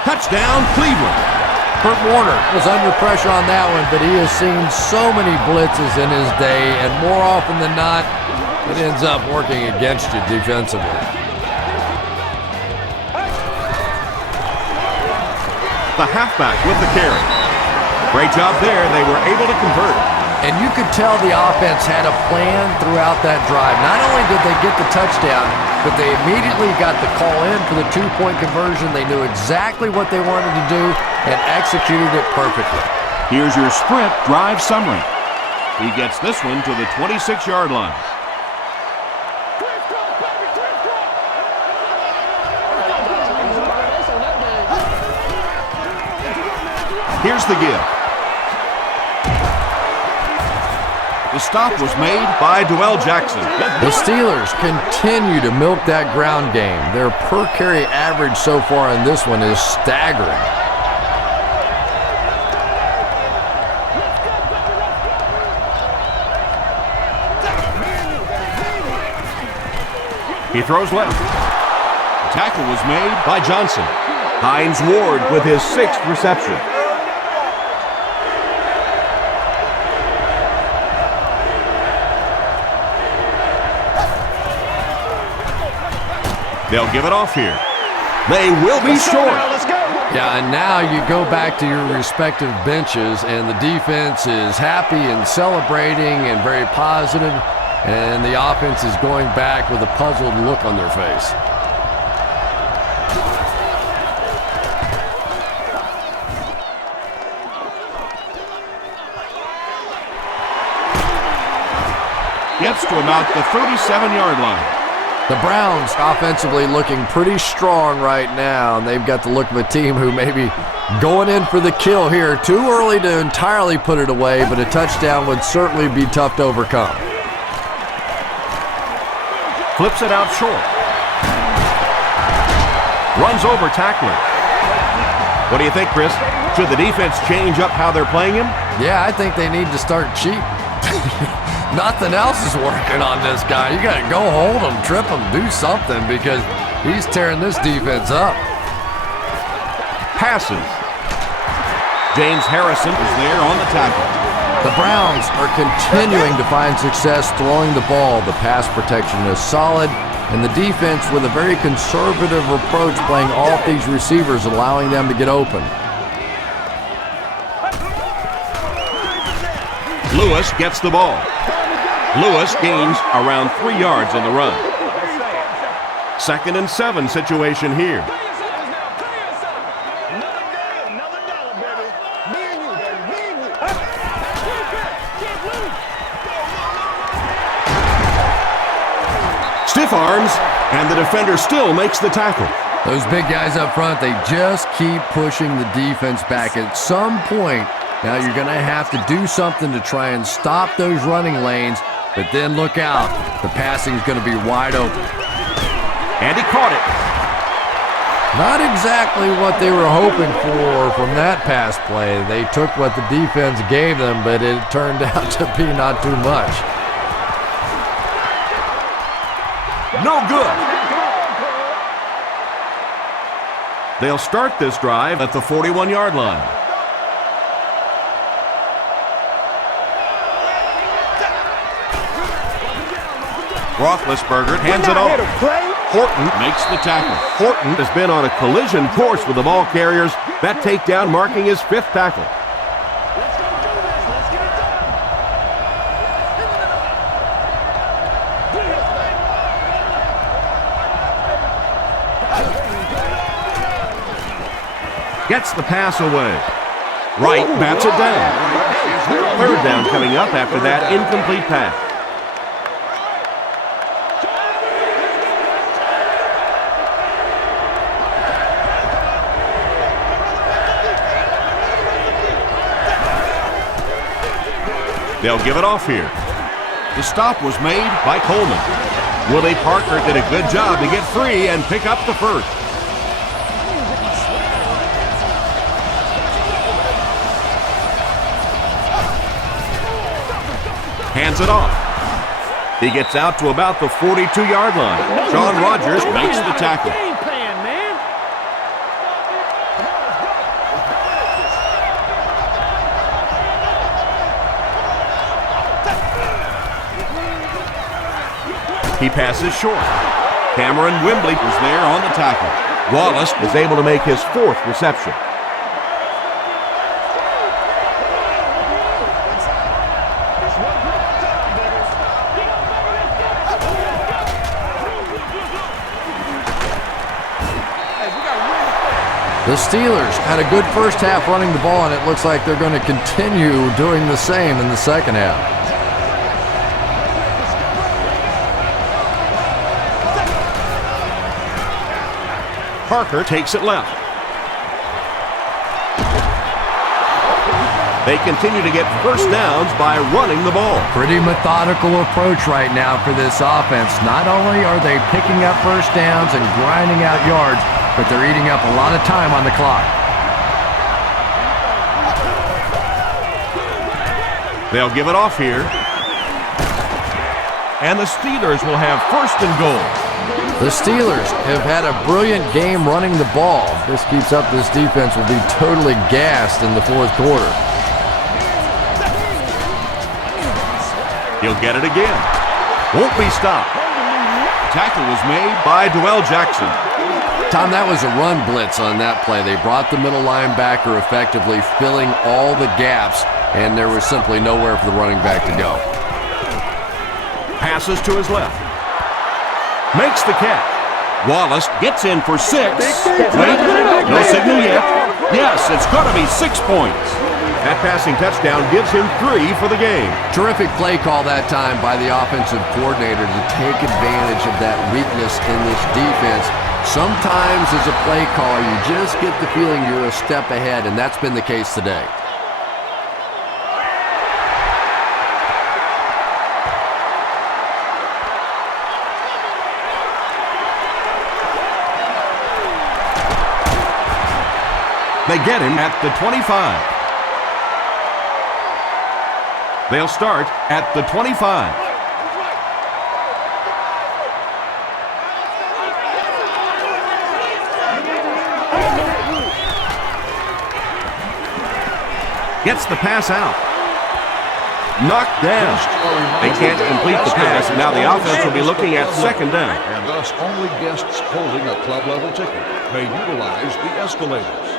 Touchdown, Cleveland. Kurt Warner was under pressure on that one, but he has seen so many blitzes in his day, and more often than not, it ends up working against you defensively. The halfback with the carry. Great job there. They were able to convert. And you could tell the offense had a plan throughout that drive. Not only did they get the touchdown, but they immediately got the call in for the two-point conversion. They knew exactly what they wanted to do and executed it perfectly. Here's your sprint drive summary. He gets this one to the 26-yard line. Here's the give. The stop was made by Jackson. The Steelers continue to milk that ground game. Their per carry average so far in this one is staggering. He throws left. The tackle was made by Johnson. Hines Ward with his 6th reception. They'll give it off here. They will be short. Yeah, and now you go back to your respective benches, and the defense is happy and celebrating and very positive, and the offense is going back with a puzzled look on their face. Gets to about the 37-yard line. The Browns offensively looking pretty strong right now, and they've got the look of a team who may be going in for the kill here. Too early to entirely put it away, but a touchdown would certainly be tough to overcome. Flips it out short. Runs over tackler. What do you think, Chris? Should the defense change up how they're playing him? Yeah, I think they need to start cheap. Nothing else is working on this guy. You got to go hold him, trip him, do something, because he's tearing this defense up. Passes. James Harrison is there on the tackle. The Browns are continuing to find success throwing the ball. The pass protection is solid, and the defense with a very conservative approach playing off these receivers, allowing them to get open. Lewis gets the ball. Lewis gains around 3 yards on the run. 2nd and 7 situation here. Stiff arms, and the defender still makes the tackle. Those big guys up front, they just keep pushing the defense back. At some point, now you're going to have to do something to try and stop those running lanes, but then look out. The passing is going to be wide open. And he caught it. Not exactly what they were hoping for from that pass play. They took what the defense gave them, but it turned out to be not too much. No good. They'll start this drive at the 41-yard line. Roethlisberger hands it off. Horton makes the tackle. Horton has been on a collision course with the ball carriers. That takedown marking his 5th tackle. Gets the pass away. Wright bats it down. 3rd down coming up after that incomplete pass. They'll give it off here. The stop was made by Coleman. Willie Parker did a good job to get free and pick up the 1st. Hands it off. He gets out to about the 42-yard line. Sean Rogers makes the tackle. Game plan, man. He passes short. Cameron Wembley was there on the tackle. Wallace is able to make his 4th reception. The Steelers had a good first half running the ball, and it looks like they're going to continue doing the same in the second half. Parker takes it left. They continue to get first downs by running the ball. Pretty methodical approach right now for this offense. Not only are they picking up first downs and grinding out yards, but they're eating up a lot of time on the clock. They'll give it off here. And the Steelers will have 1st and goal. The Steelers have had a brilliant game running the ball. If this keeps up, this defense will be totally gassed in the 4th quarter. He'll get it again. Won't be stopped. Tackle was made by Dwell Jackson. Tom, that was a run blitz on that play. They brought the middle linebacker effectively, filling all the gaps, and there was simply nowhere for the running back to go. Passes to his left. Makes the catch. Wallace gets in for 6. Wait, no signal yet. Yes, it's going to be 6 points. That passing touchdown gives him 3 for the game. Terrific play call that time by the offensive coordinator to take advantage of that weakness in this defense. Sometimes as a play caller, you just get the feeling you're a step ahead, and that's been the case today. They get him at the 25. They'll start at the 25. Gets the pass out. Knocked down. They can't complete the pass, and now the offense will be looking at 2nd down. And thus, only guests holding a club-level ticket may utilize the escalators.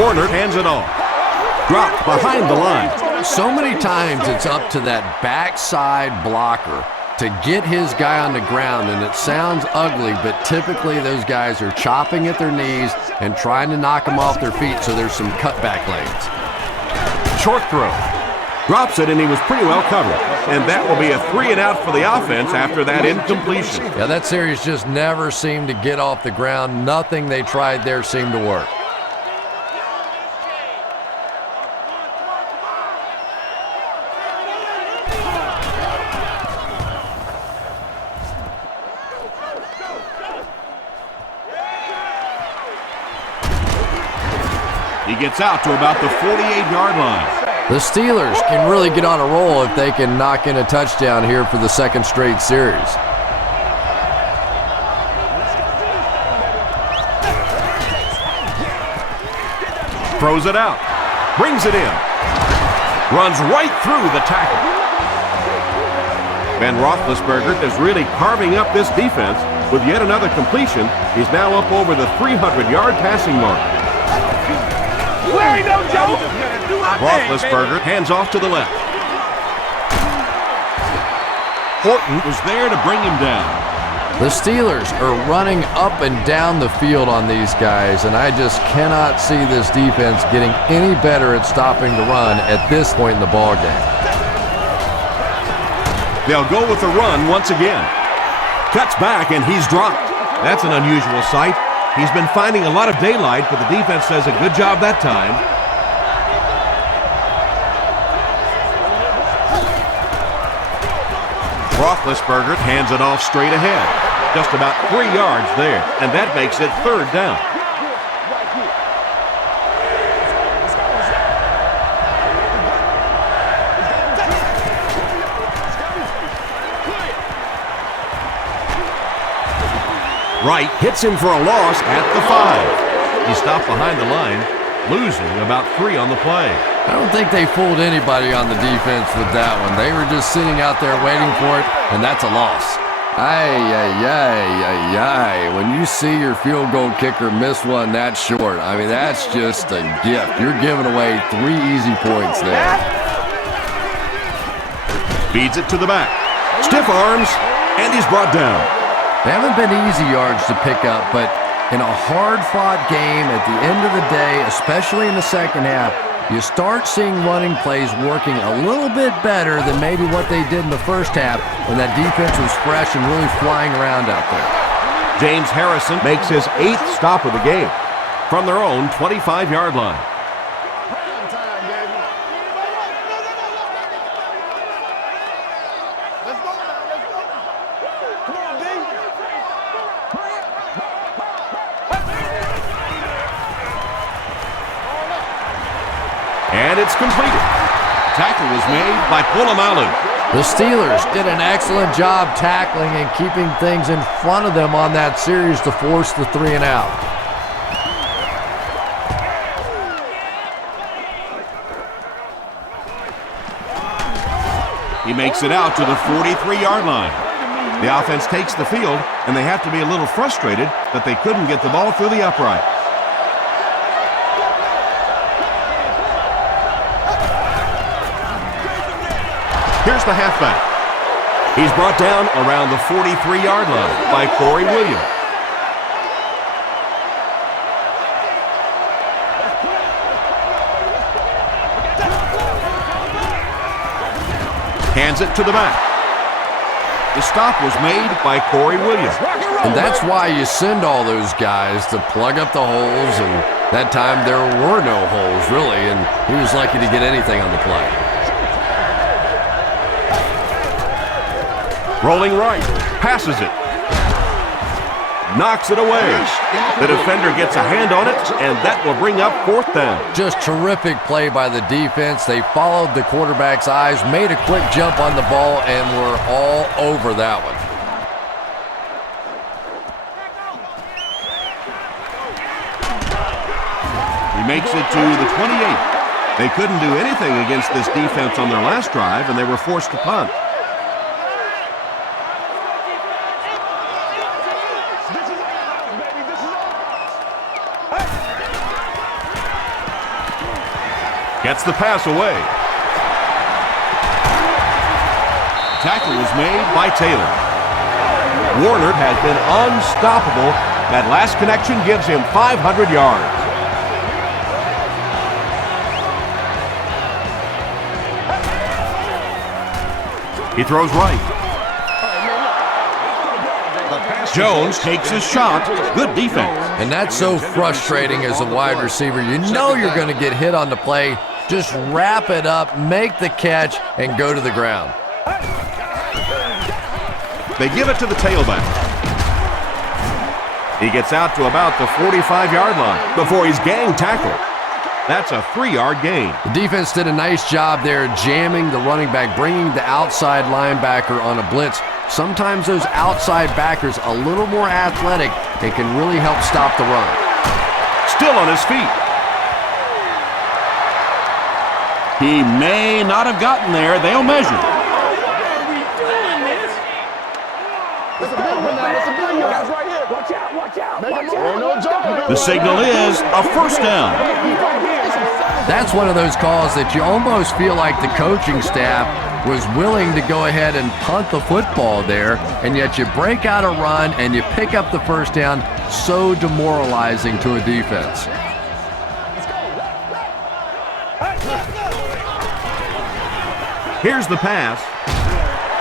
Warner hands it off. Dropped behind the line. So many times it's up to that backside blocker to get his guy on the ground, and it sounds ugly, but typically those guys are chopping at their knees and trying to knock them off their feet, so there's some cutback lanes. Short throw. Drops it, and he was pretty well covered. And that will be a 3 and out for the offense after that incompletion. Yeah, that series just never seemed to get off the ground. Nothing they tried there seemed to work. He gets out to about the 48-yard line. The Steelers can really get on a roll if they can knock in a touchdown here for the 2nd straight series. Throws it out. Brings it in. Runs right through the tackle. Ben Roethlisberger is really carving up this defense with yet another completion. He's now up over the 300-yard passing mark. Roethlisberger hands off to the left. Horton was there to bring him down. The Steelers are running up and down the field on these guys, and I just cannot see this defense getting any better at stopping the run at this point in the ballgame. They'll go with the run once again. Cuts back, and he's dropped. That's an unusual sight. He's been finding a lot of daylight, but the defense does a good job that time. Roethlisberger hands it off straight ahead. Just about 3 yards there, and that makes it 3rd down. Wright hits him for a loss at the 5. He stopped behind the line, losing about 3 on the play. I don't think they fooled anybody on the defense with that one. They were just sitting out there waiting for it, and that's a loss. When you see your field goal kicker miss one that short, I mean, that's just a gift. You're giving away 3 easy points there. Feeds it to the back. Stiff arms, and he's brought down. They haven't been easy yards to pick up, but in a hard-fought game at the end of the day, especially in the second half, you start seeing running plays working a little bit better than maybe what they did in the first half when that defense was fresh and really flying around out there. James Harrison makes his 8th stop of the game from their own 25-yard line. And it's completed. Tackle was made by Polamalu. The Steelers did an excellent job tackling and keeping things in front of them on that series to force the 3 and out. He makes it out to the 43-yard line. The offense takes the field, and they have to be a little frustrated that they couldn't get the ball through the upright. Here's the halfback. He's brought down around the 43-yard line by Corey Williams. Hands it to the back. The stop was made by Corey Williams. And that's why you send all those guys to plug up the holes, and that time there were no holes, really, and he was lucky to get anything on the play. Rolling right, passes it, knocks it away. The defender gets a hand on it, and that will bring up 4th down. Just terrific play by the defense. They followed the quarterback's eyes, made a quick jump on the ball, and were all over that one. He makes it to the 28. They couldn't do anything against this defense on their last drive, and they were forced to punt. Gets the pass away. Tackle was made by Taylor. Warner has been unstoppable. That last connection gives him 500 yards. He throws right. Jones takes his shot. Good defense. And that's so frustrating as a wide receiver. You know you're going to get hit on the play. Just wrap it up, make the catch, and go to the ground. They give it to the tailback. He gets out to about the 45-yard line before he's gang tackled. That's a 3-yard gain. The defense did a nice job there jamming the running back, bringing the outside linebacker on a blitz. Sometimes those outside backers a little more athletic and can really help stop the run. Still on his feet. He may not have gotten there. They'll measure. It's a big one now. It's a big one. It's right here. Watch out. Watch out. Watch out. Ain't no jumping. The signal is a first down. That's one of those calls that you almost feel like the coaching staff was willing to go ahead and punt the football there, and yet you break out a run and you pick up the first down. So demoralizing to a defense. Here's the pass.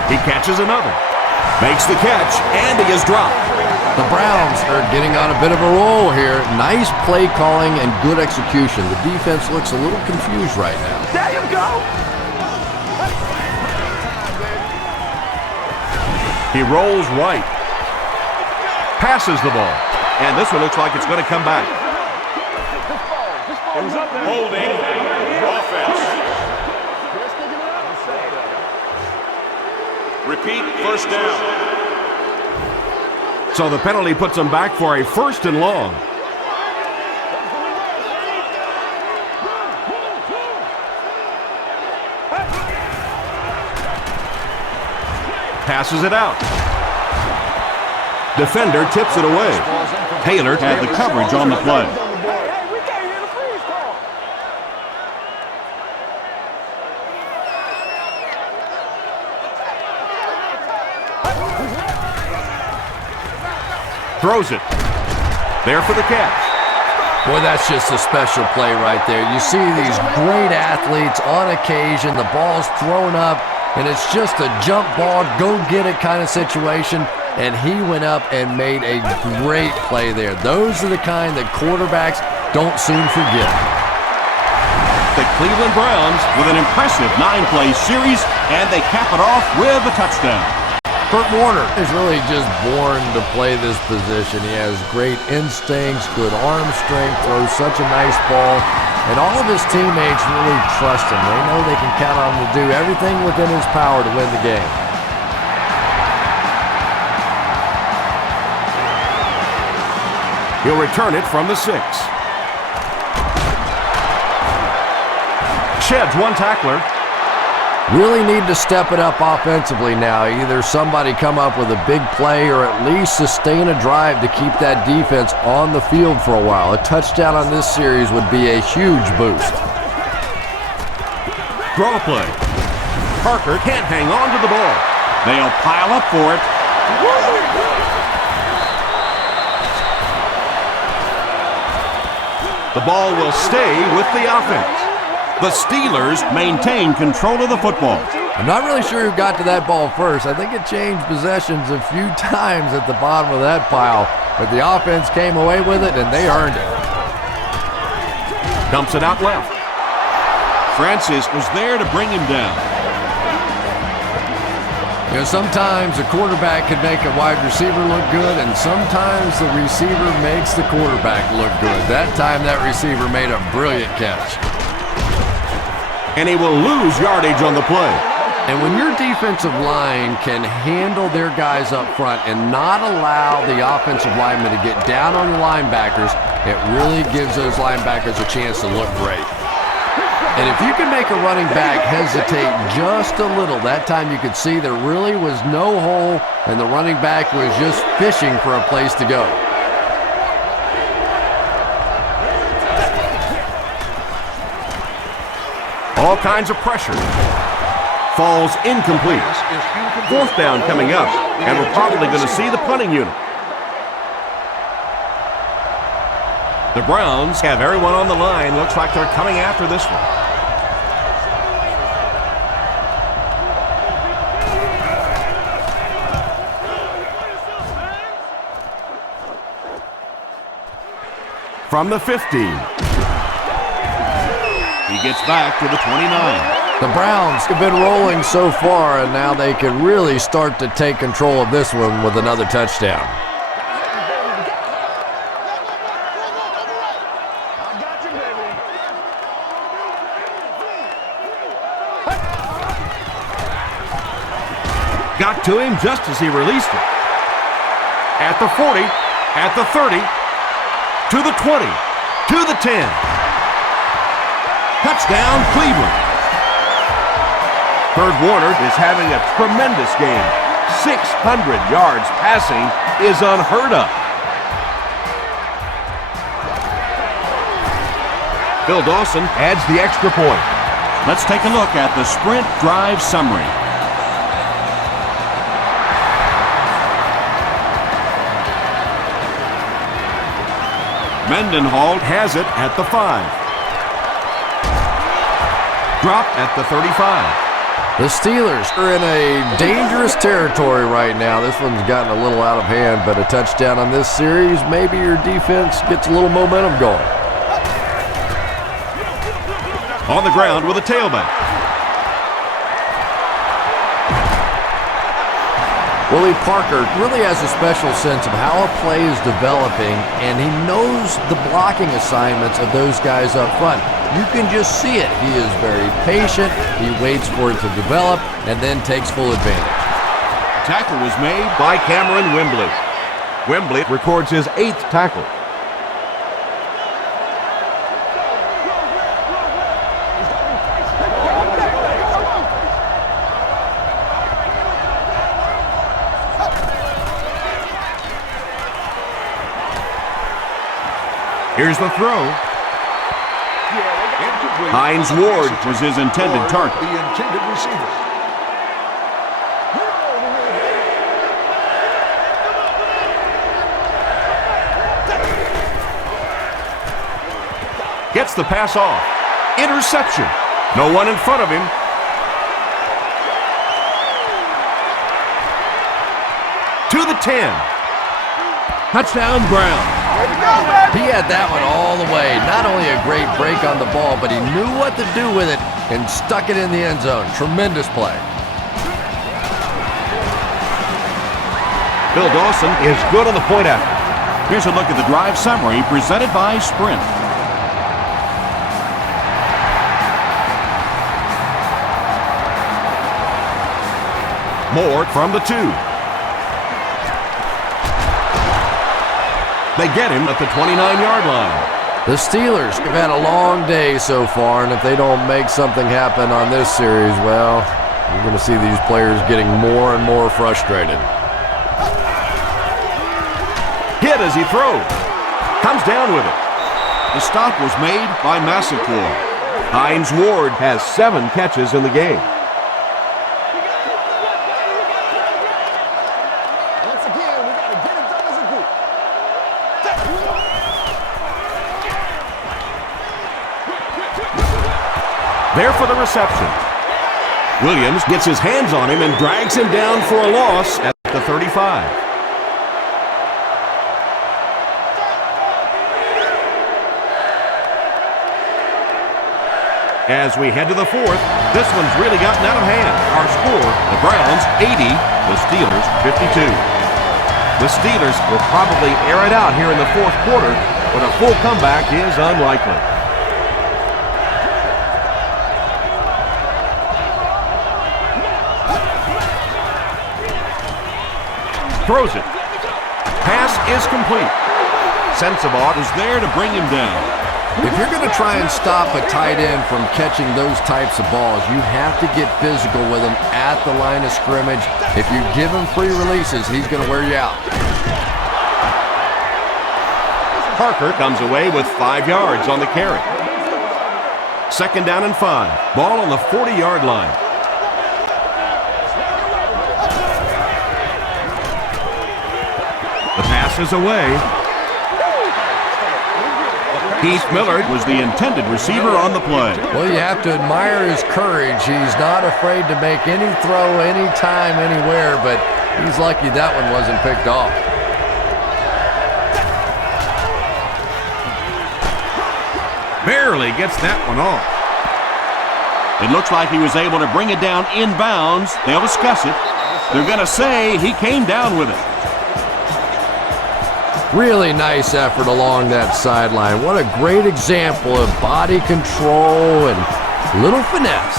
He catches another. Makes the catch, and he is dropped. The Browns are getting on a bit of a roll here. Nice play calling and good execution. The defense looks a little confused right now. There you go. He rolls right. Passes the ball. And this one looks like it's going to come back. Holding offense. Repeat, first down. So the penalty puts them back for a first and long. Passes it out. Defender tips it away. Taylor had the coverage on the play. Hey, we can't hear the freeze call. Throws it. There for the catch. Boy, that's just a special play right there. You see these great athletes on occasion, the ball's thrown up, and it's just a jump ball, go get it kind of situation, and he went up and made a great play there. Those are the kind that quarterbacks don't soon forget. The Cleveland Browns with an impressive 9-play series, and they cap it off with a touchdown. Kurt Warner is really just born to play this position. He has great instincts, good arm strength, throws such a nice ball, and all of his teammates really trust him. They know they can count on him to do everything within his power to win the game. He'll return it from the 6. Sheds one tackler. Really need to step it up offensively now. Either somebody come up with a big play or at least sustain a drive to keep that defense on the field for a while. A touchdown on this series would be a huge boost. Draw play. Parker can't hang on to the ball. They'll pile up for it. The ball will stay with the offense. The Steelers maintain control of the football. I'm not really sure who got to that ball first. I think it changed possessions a few times at the bottom of that pile, but the offense came away with it and they earned it. Dumps it out left. Francis was there to bring him down. You know, sometimes a quarterback can make a wide receiver look good, and sometimes the receiver makes the quarterback look good. That time that receiver made a brilliant catch. And he will lose yardage on the play. And when your defensive line can handle their guys up front and not allow the offensive linemen to get down on the linebackers, it really gives those linebackers a chance to look great. And if you can make a running back hesitate just a little, that time you could see there really was no hole and the running back was just fishing for a place to go. All kinds of pressure. Falls incomplete. Fourth down coming up, and we're probably going to see the punting unit. The Browns have everyone on the line. Looks like they're coming after this one. From the 15. He gets back to the 29. The Browns have been rolling so far, and now they can really start to take control of this one with another touchdown. Got to him just as he released it. At the 40, at the 30, to the 20, to the 10. Touchdown, Cleveland. Kurt Warner is having a tremendous game. 600 yards passing is unheard of. Phil Dawson adds the extra point. Let's take a look at the sprint drive summary. Mendenhall has it at the 5. Drop at the 35. The Steelers are in a dangerous territory right now. This one's gotten a little out of hand, but a touchdown on this series, maybe your defense gets a little momentum going. On the ground with a tailback. Willie Parker really has a special sense of how a play is developing, and he knows the blocking assignments of those guys up front. You can just see it. He is very patient. He waits for it to develop and then takes full advantage. Tackle was made By Cameron Wembley. Wembley records his 8th tackle. Here's the throw. Hines Ward was his intended target. The intended receiver. Gets the pass off. Interception. No one in front of him. To the 10. Touchdown Brown. He had that one all the way. Not only a great break on the ball, but he knew what to do with it and stuck it in the end zone. Tremendous play. Phil Dawson is good on the point after. Here's a look at the drive summary presented by Sprint. Moore from the 2. They get him at the 29-yard line. The Steelers have had a long day so far, and if they don't make something happen on this series, well, you're going to see these players getting more and more frustrated. Hit as he throws. Comes down with it. The stop was made by Massacor. Hines Ward has 7 catches in the game. There for the reception. Williams gets his hands on him and drags him down for a loss at the 35. As we head to the 4th, this one's really gotten out of hand. Our score, the Browns 80, the Steelers 52. The Steelers will probably air it out here in the 4th quarter, but a full comeback is unlikely. Throws it. Pass is complete. Sensabaugh is there to bring him down. If you're going to try and stop a tight end from catching those types of balls, you have to get physical with him at the line of scrimmage. If you give him free releases, he's going to wear you out. Parker comes away with 5 yards on the carry. 2nd down and 5. Ball on the 40-yard line. The pass is away. Keith Millard was the intended receiver on the play. Well, you have to admire his courage. He's not afraid to make any throw, anytime, anywhere, but he's lucky that one wasn't picked off. Barely gets that one off. It looks like he was able to bring it down inbounds. They'll discuss it. They're going to say he came down with it. Really nice effort along that sideline. What a great example of body control and little finesse.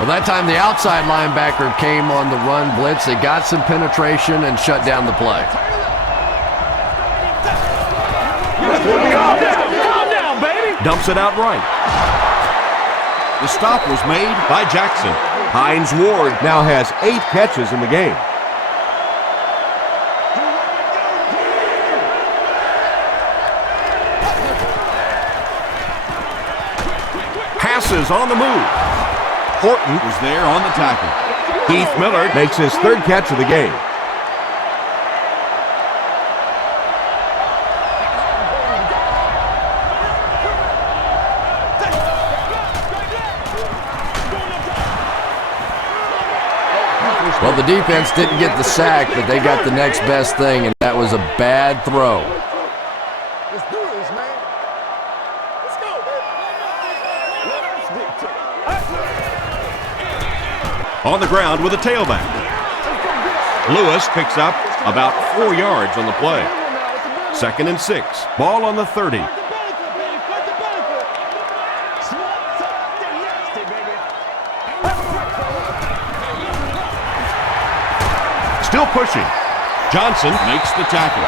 Well, that time the outside linebacker came on the run blitz. They got some penetration and shut down the play. Calm down, baby. Dumps it out right. The stop was made by Jackson. Hines Ward now has 8 catches in the game. is on the move. Horton Was there on the tackle. Heath Miller makes his third catch of the game. Well, the defense didn't get the sack, but they got the next best thing, and that was a bad throw. Let's do this, man. Let's go, baby. On the ground with a tailback. Lewis picks up about 4 yards on the play. 2nd and 6. Ball on the 30. Still pushing. Johnson makes the tackle.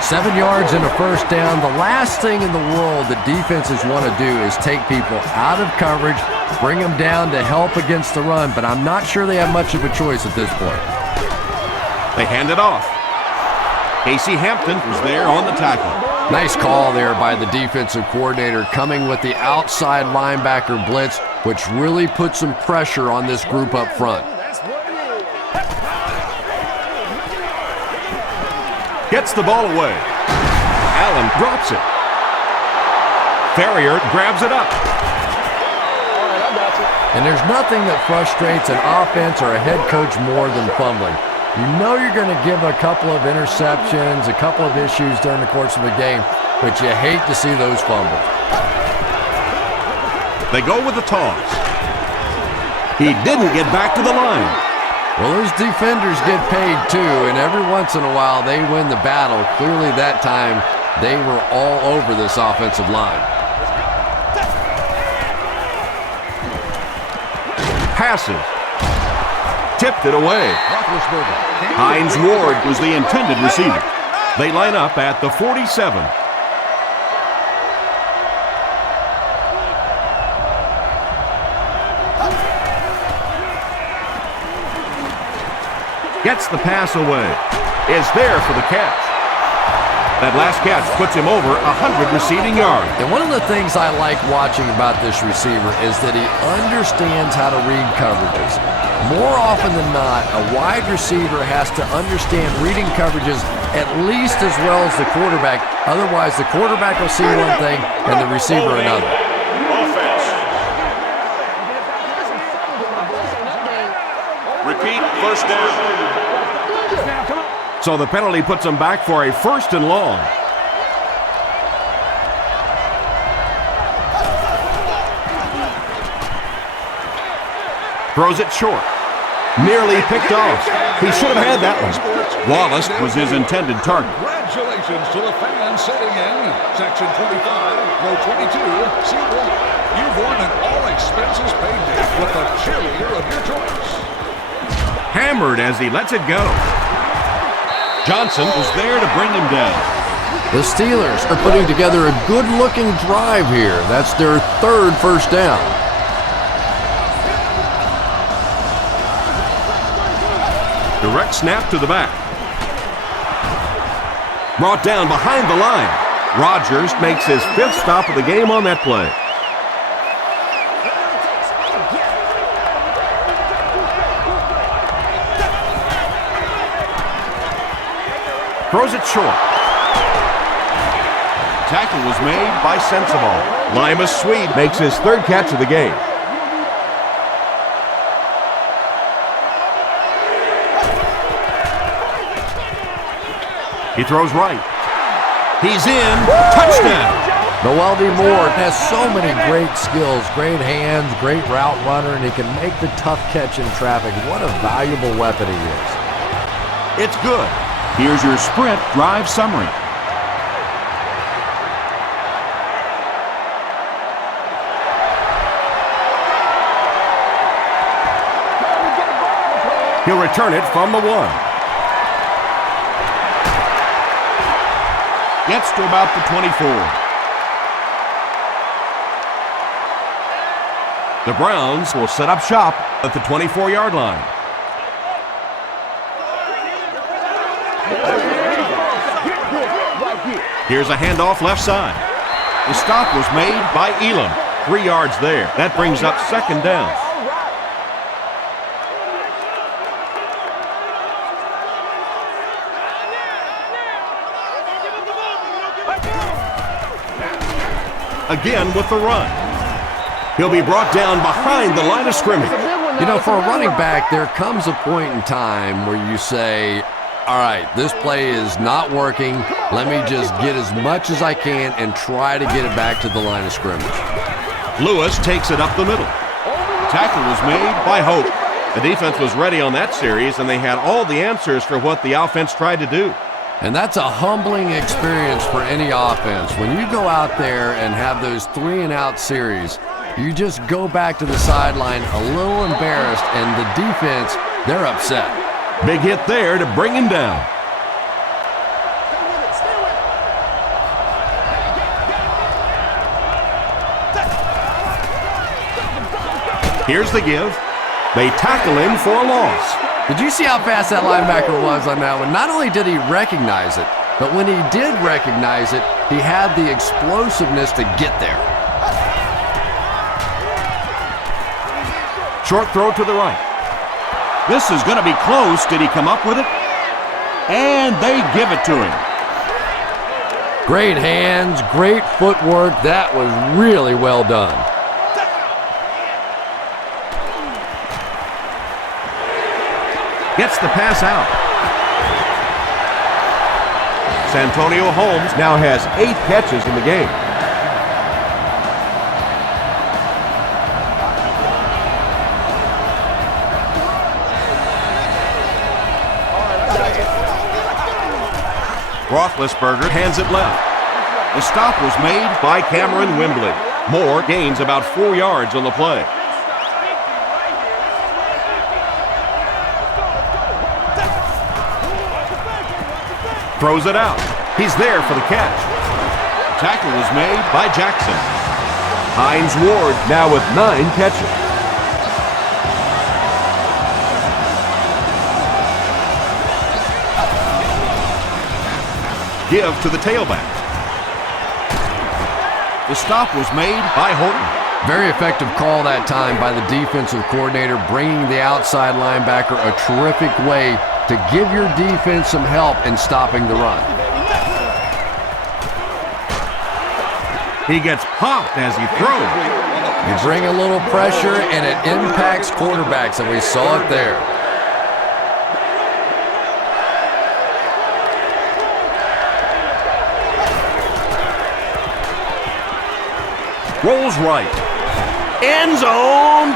7 yards and a first down. The last thing in the world that defenses want to do is take people out of coverage, bring them down to help against the run, but I'm not sure they have much of a choice at this point. They hand it off. Casey Hampton was there on the tackle. Nice call there by the defensive coordinator, coming with the outside linebacker blitz, which really put some pressure on this group up front. Gets the ball away. Allen drops it. Ferrier grabs it up. And there's nothing that frustrates an offense or a head coach more than fumbling. You know you're going to give a couple of interceptions, a couple of issues during the course of the game, but you hate to see those fumbles. They go with the toss. He didn't get back to the line. Well, those defenders get paid too, and every once in a while they win the battle. Clearly that time they were all over this offensive line. Passes. Tipped it away. Hines Ward was the intended receiver. They line up at the 47. Gets the pass away. Is there for the catch. That last catch puts him over 100 receiving yards. And one of the things I like watching about this receiver is that he understands how to read coverages. More often than not, a wide receiver has to understand reading coverages at least as well as the quarterback. Otherwise, the quarterback will see one thing and the receiver another. Offense. Repeat, first down. So the penalty puts them back for a 1st and long. Throws it short. Nearly picked off. He should have had that one. Wallace was his intended target. Congratulations to the fans sitting in Section 25, row 22, seat 1. You've won an all-expenses paid day with the cheerleader of your choice. Hammered as he lets it go. Johnson was there to bring him down. The Steelers are putting together a good-looking drive here. That's their 3rd first down. Direct snap to the back. Brought down behind the line. Rodgers makes his 5th stop of the game on that play. Throws it short. Tackle was made by Sensible. Lima Swede makes his 3rd catch of the game. He throws right. He's in. Touchdown. Noel D. Moore has so many great skills, great hands, great route runner, and he can make the tough catch in traffic. What a valuable weapon he is. It's good. Here's your sprint drive summary. He'll return it from the 1. Gets to about the 24. The Browns will set up shop at the 24-yard line. Here's a handoff left side. The stop was made by Elam. 3 yards there. That brings up second down. Again with the run. He'll be brought down behind the line of scrimmage. You know, for a running back, there comes a point in time where you say, all right, this play is not working. Let me just get as much as I can and try to get it back to the line of scrimmage. Lewis takes it up the middle. Tackle was made by Hope. The defense was ready on that series, and they had all the answers for what the offense tried to do. And that's a humbling experience for any offense. When you go out there and have those 3-and-out series, you just go back to the sideline a little embarrassed, and the defense, they're upset. Big hit there to bring him down. Here's the give. They tackle him for a loss. Did you see how fast that linebacker was on that one? Not only did he recognize it, but when he did recognize it, he had the explosiveness to get there. Short throw to the right. This is going to be close. Did he come up with it? And they give it to him. Great hands, great footwork. That was really well done. Gets the pass out. Santonio Holmes now has 8 catches in the game. Roethlisberger hands it left. The stop was made by Cameron Wembley. Moore gains about 4 yards on the play. Throws it out. He's there for the catch. Tackle was made by Jackson. Hines Ward now with 9 catches. Give to the tailback. The stop was made by Horton. Very effective call that time by the defensive coordinator, bringing the outside linebacker a terrific way to give your defense some help in stopping the run. He gets popped as he throws. You bring a little pressure and it impacts quarterbacks, and we saw it there. Rolls right. End zone.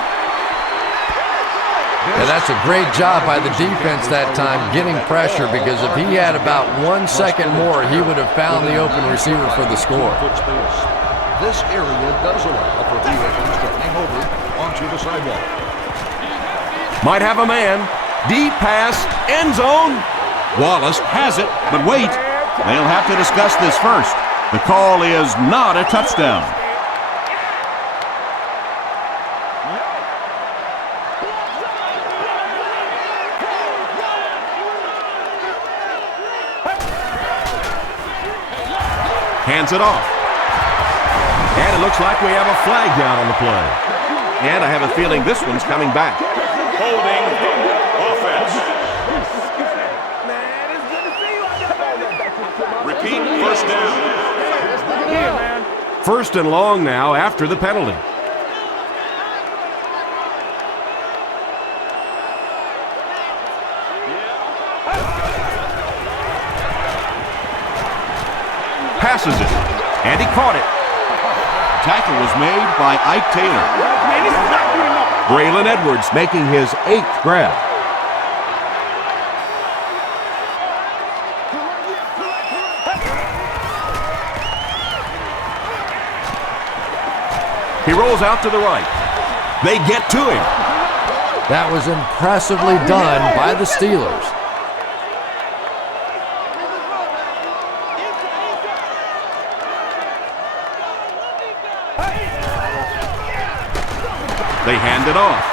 Yeah, that's a great job by the defense that time, getting pressure, because if he had about 1 second more, he would have found the open receiver for the score. This area does allow for vehicles to hang over onto the sidewalk. Might have a man. Deep pass. End zone. Wallace has it, but wait. They'll have to discuss this first. The call is not a touchdown. Hands it off. And it looks like we have a flag down on the play. And I have a feeling this one's coming back. Holding offense. Repeat first down. First and long now after the penalty. Passes it, and he caught it. Tackle was made by Ike Taylor. Braylon Edwards making his 8th grab. He rolls out to the right. They get to him. That was impressively done by the Steelers. They hand it off.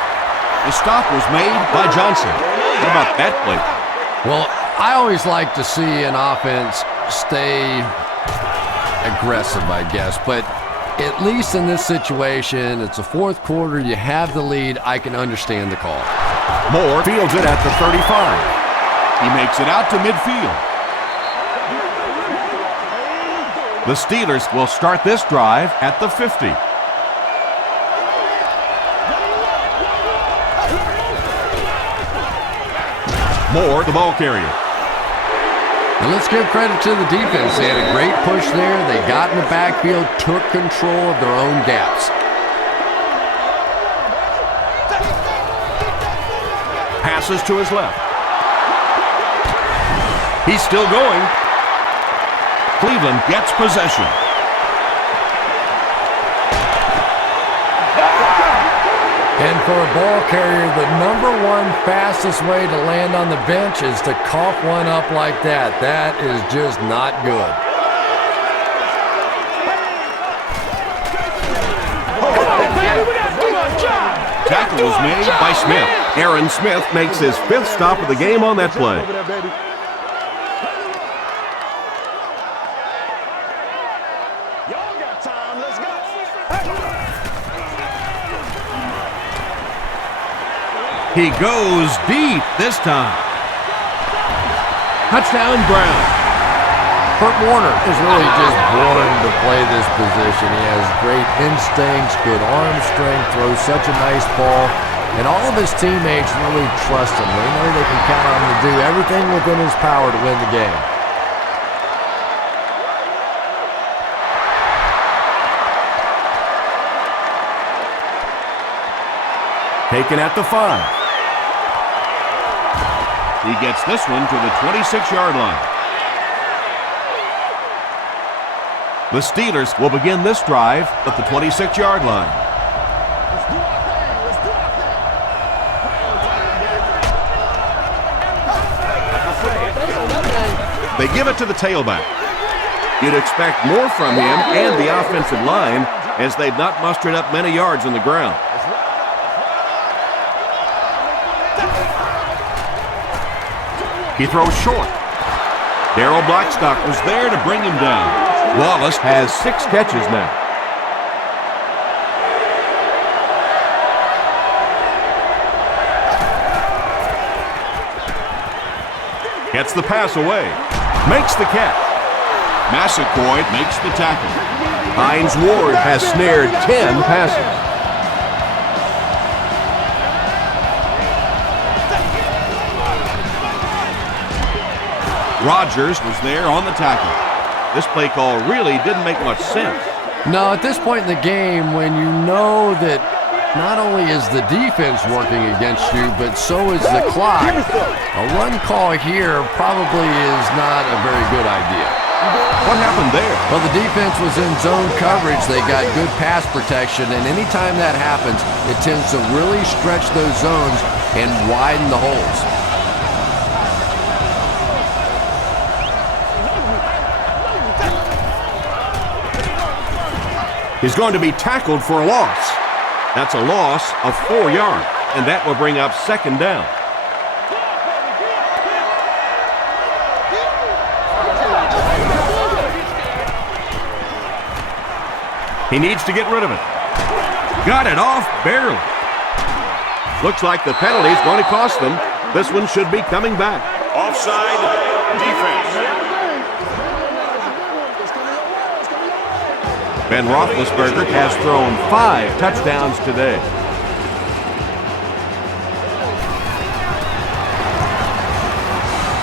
The stop was made by Johnson. What about that play? Well, I always like to see an offense stay aggressive, I guess, but At least in this situation, it's the fourth quarter, you have the lead, I can understand the call. Moore fields it at the 35. He makes it out to midfield. The Steelers will start this drive at the 50. Moore, the ball carrier. And let's give credit to the defense. They had a great push there. They got in the backfield, took control of their own gaps. Passes to his left. He's still going. Cleveland gets possession. And for a ball carrier, the number one fastest way to land on the bench is to cough one up like that. That is just not good. Tackle was made by Smith. Aaron Smith makes his 5th stop of the game on that play. He goes deep this time. Touchdown, Brown. Kurt Warner is really just born to play this position. He has great instincts, good arm strength, throws such a nice ball, and all of his teammates really trust him. They know they can count on him to do everything within his power to win the game. Taken at the 5. He gets this one to the 26-yard line. The Steelers will begin this drive at the 26-yard line. They give it to the tailback. You'd expect more from him and the offensive line as they've not mustered up many yards on the ground. He throws short. Darrell Blackstock was there to bring him down. Wallace has 6 catches now. Gets the pass away. Makes the catch. Massaquoi makes the tackle. Hines Ward has snared 10 passes. Rodgers was there on the tackle. This play call really didn't make much sense. No, at this point in the game, when you know that not only is the defense working against you, but so is the clock, a run call here probably is not a very good idea. What happened there? Well, the defense was in zone coverage. They got good pass protection, and anytime that happens, it tends to really stretch those zones and widen the holes. He's going to be tackled for a loss. That's a loss of 4 yards, and that will bring up 2nd down. He needs to get rid of it. Got it off barely. Looks like the penalty is going to cost them. This one should be coming back. Offside defense. Ben Roethlisberger has thrown 5 touchdowns today.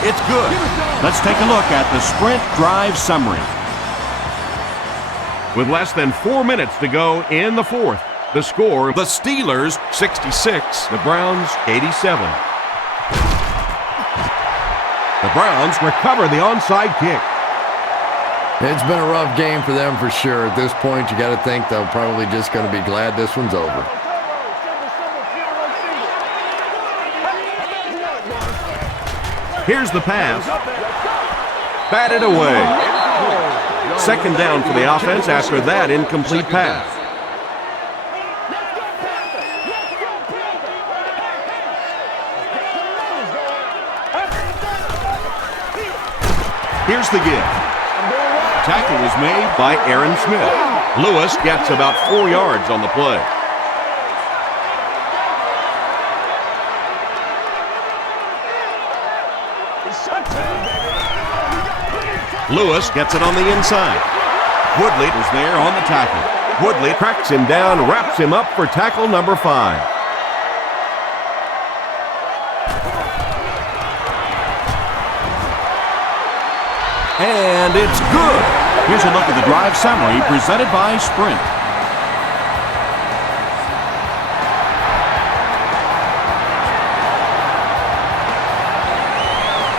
It's good. Let's take a look at the sprint drive summary. With less than 4 minutes to go in the 4th, the score, the Steelers 66, the Browns 87. The Browns recover the onside kick. It's been a rough game for them for sure. At this point, you got to think they're probably just going to be glad this one's over. Here's the pass. Batted away. 2nd down for the offense after that incomplete pass. Here's the give. Tackle was made by Aaron Smith. Lewis gets about 4 yards on the play. Lewis gets it on the inside. Woodley was there on the tackle. Woodley cracks him down, wraps him up for tackle number 5. And it's good. Here's a look at the drive summary presented by Sprint.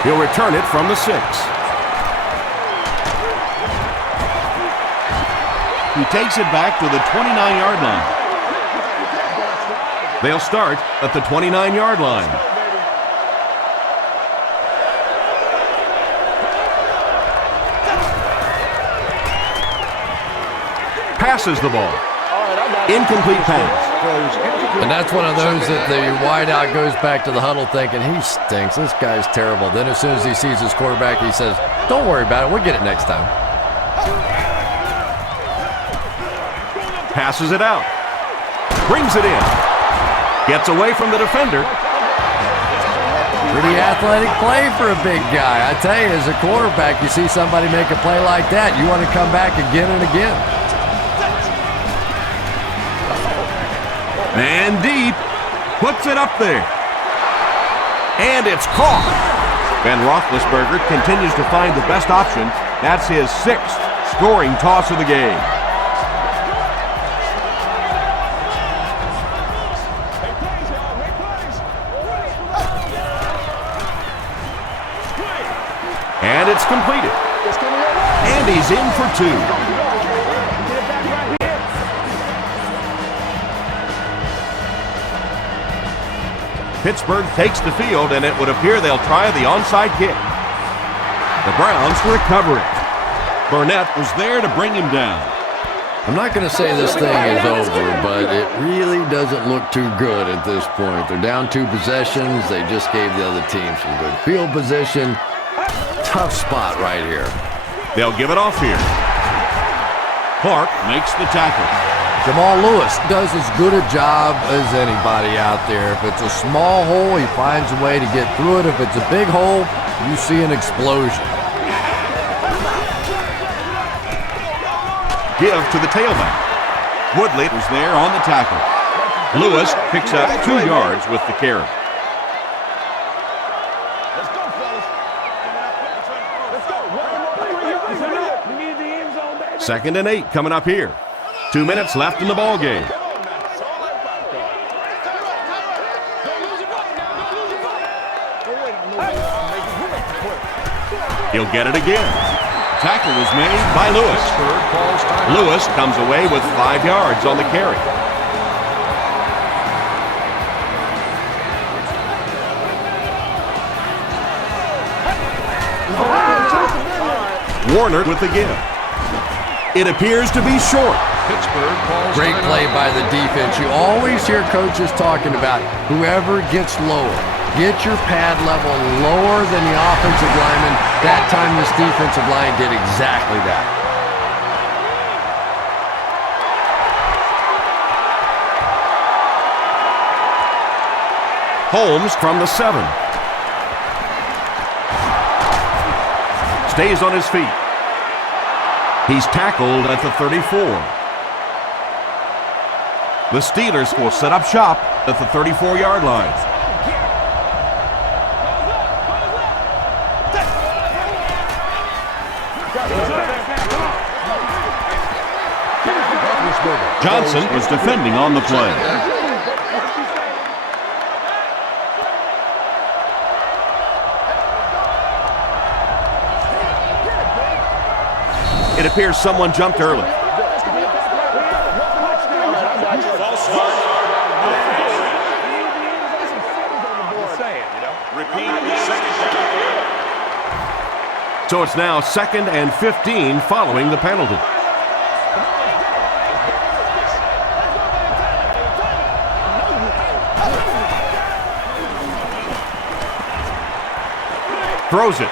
He'll return it from the 6. He takes it back to the 29-yard line. They'll start at the 29-yard line. Passes the ball. Incomplete pass. And that's one of those that the wideout goes back to the huddle thinking, he stinks, this guy's terrible. Then as soon as he sees his quarterback, he says, don't worry about it, we'll get it next time. Passes it out. Brings it in. Gets away from the defender. Pretty athletic play for a big guy. I tell you, as a quarterback, you see somebody make a play like that, you want to come back again and again. And deep. Puts it up there. And it's caught. Ben Roethlisberger continues to find the best option. That's his 6th scoring toss of the game. And it's completed. And he's in for 2. Pittsburgh takes the field, and it would appear they'll try the onside kick. The Browns recover it. Burnett was there to bring him down. I'm not going to say this thing is over, but it really doesn't look too good at this point. They're down 2 possessions. They just gave the other team some good field position. Tough spot right here. They'll give it off here. Clark makes the tackle. Jamal Lewis does as good a job as anybody out there. If it's a small hole, he finds a way to get through it. If it's a big hole, you see an explosion. Give to the tailback. Woodley was there on the tackle. Lewis picks up 2 yards with the carry. Let's go, fellas. Let's go. We need the end zone, baby. 2nd and 8 coming up here. 2 minutes left in the ball game. He'll get it again. Tackle was made by Lewis. Lewis comes away with 5 yards on the carry. Warner with the give. It appears to be short. Great play by the defense. You always hear coaches talking about whoever gets lower. Get your pad level lower than the offensive lineman. That time this defensive line did exactly that. Holmes from the 7. Stays on his feet. He's tackled at the 34. The Steelers will set up shop at the 34-yard line. Johnson was defending on the play. It appears someone jumped early. So it's now 2nd and 15 following the penalty. Throws it.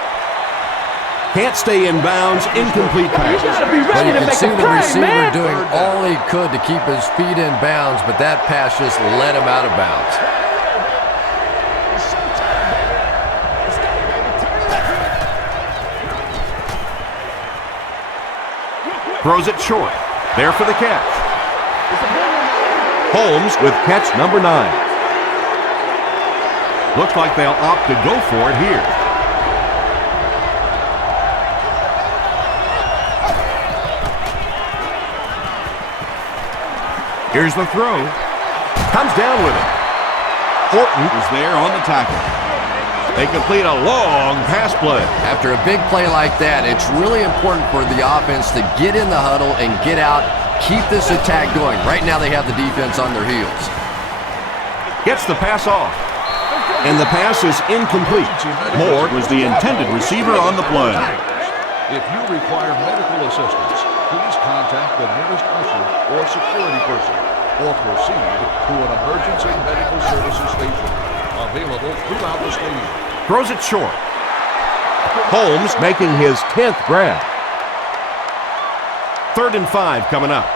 Can't stay in bounds, incomplete pass. Well, you can see the receiver doing all he could to keep his feet in bounds, but that pass just let him out of bounds. Throws it short. There for the catch. Holmes with catch number 9. Looks like they'll opt to go for it here. Here's the throw. Comes down with it. Horton is there on the tackle. They complete a long pass play. After a big play like that, it's really important for the offense to get in the huddle and get out, keep this attack going. Right now they have the defense on their heels. Gets the pass off. And the pass is incomplete. Moore was the intended receiver on the play. If you require medical assistance, please contact the nearest usher or security person, or proceed to an emergency medical services station available throughout the stadium. Throws it short. Holmes making his 10th grab. 3rd and 5 coming up.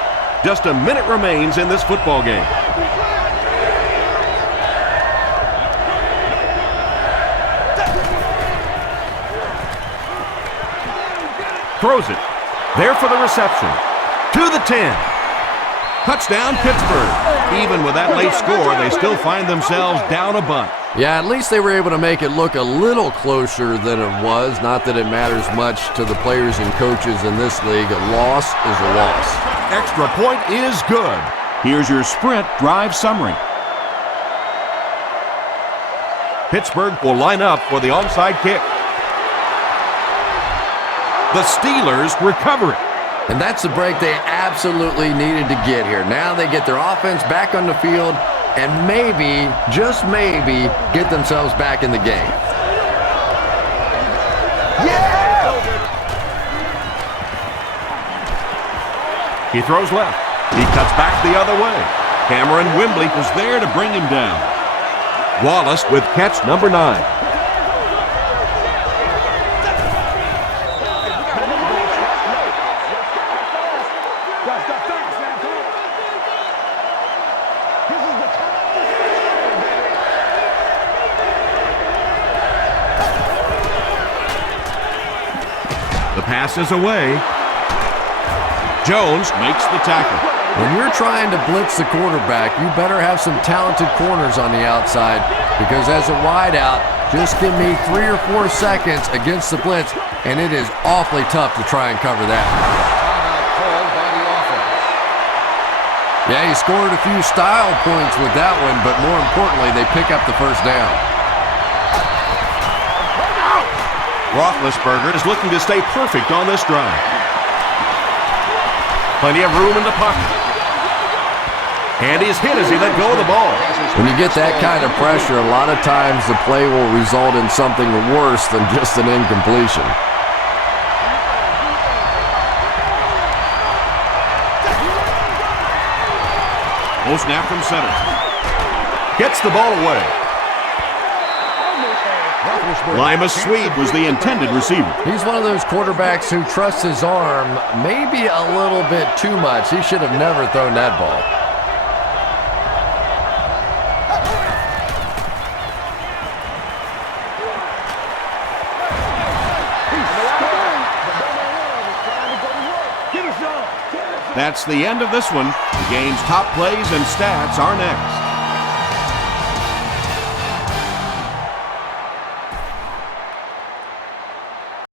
Just a minute remains in this football game. Throws it. There for the reception. To the 10. Touchdown, Pittsburgh. Even with that late score, they still find themselves down a bunt. Yeah, at least they were able to make it look a little closer than it was. Not that it matters much to the players and coaches in this league. A loss is a loss. Extra point is good. Here's your sprint drive summary. Pittsburgh will line up for the onside kick. The Steelers recover it. And that's the break they absolutely needed to get here. Now they get their offense back on the field and maybe, just maybe, get themselves back in the game. Yeah! He throws left. He cuts back the other way. Cameron Wimbley was there to bring him down. Wallace with catch number 9. Pass is away. Jones makes the tackle. When you're trying to blitz the quarterback, you better have some talented corners on the outside, because as a wideout, just give me 3 or 4 seconds against the blitz, and it is awfully tough to try and cover that. Yeah, he scored a few style points with that one, but more importantly, they pick up the first down. Roethlisberger is looking to stay perfect on this drive. Plenty of room in the pocket. And he's hit as he let go of the ball. When you get that kind of pressure, a lot of times the play will result in something worse than just an incompletion. Full snap from center. Gets the ball away. Limas Swede was the intended receiver. He's one of those quarterbacks who trusts his arm maybe a little bit too much. He should have never thrown that ball. That's the end of this one. The game's top plays and stats are next.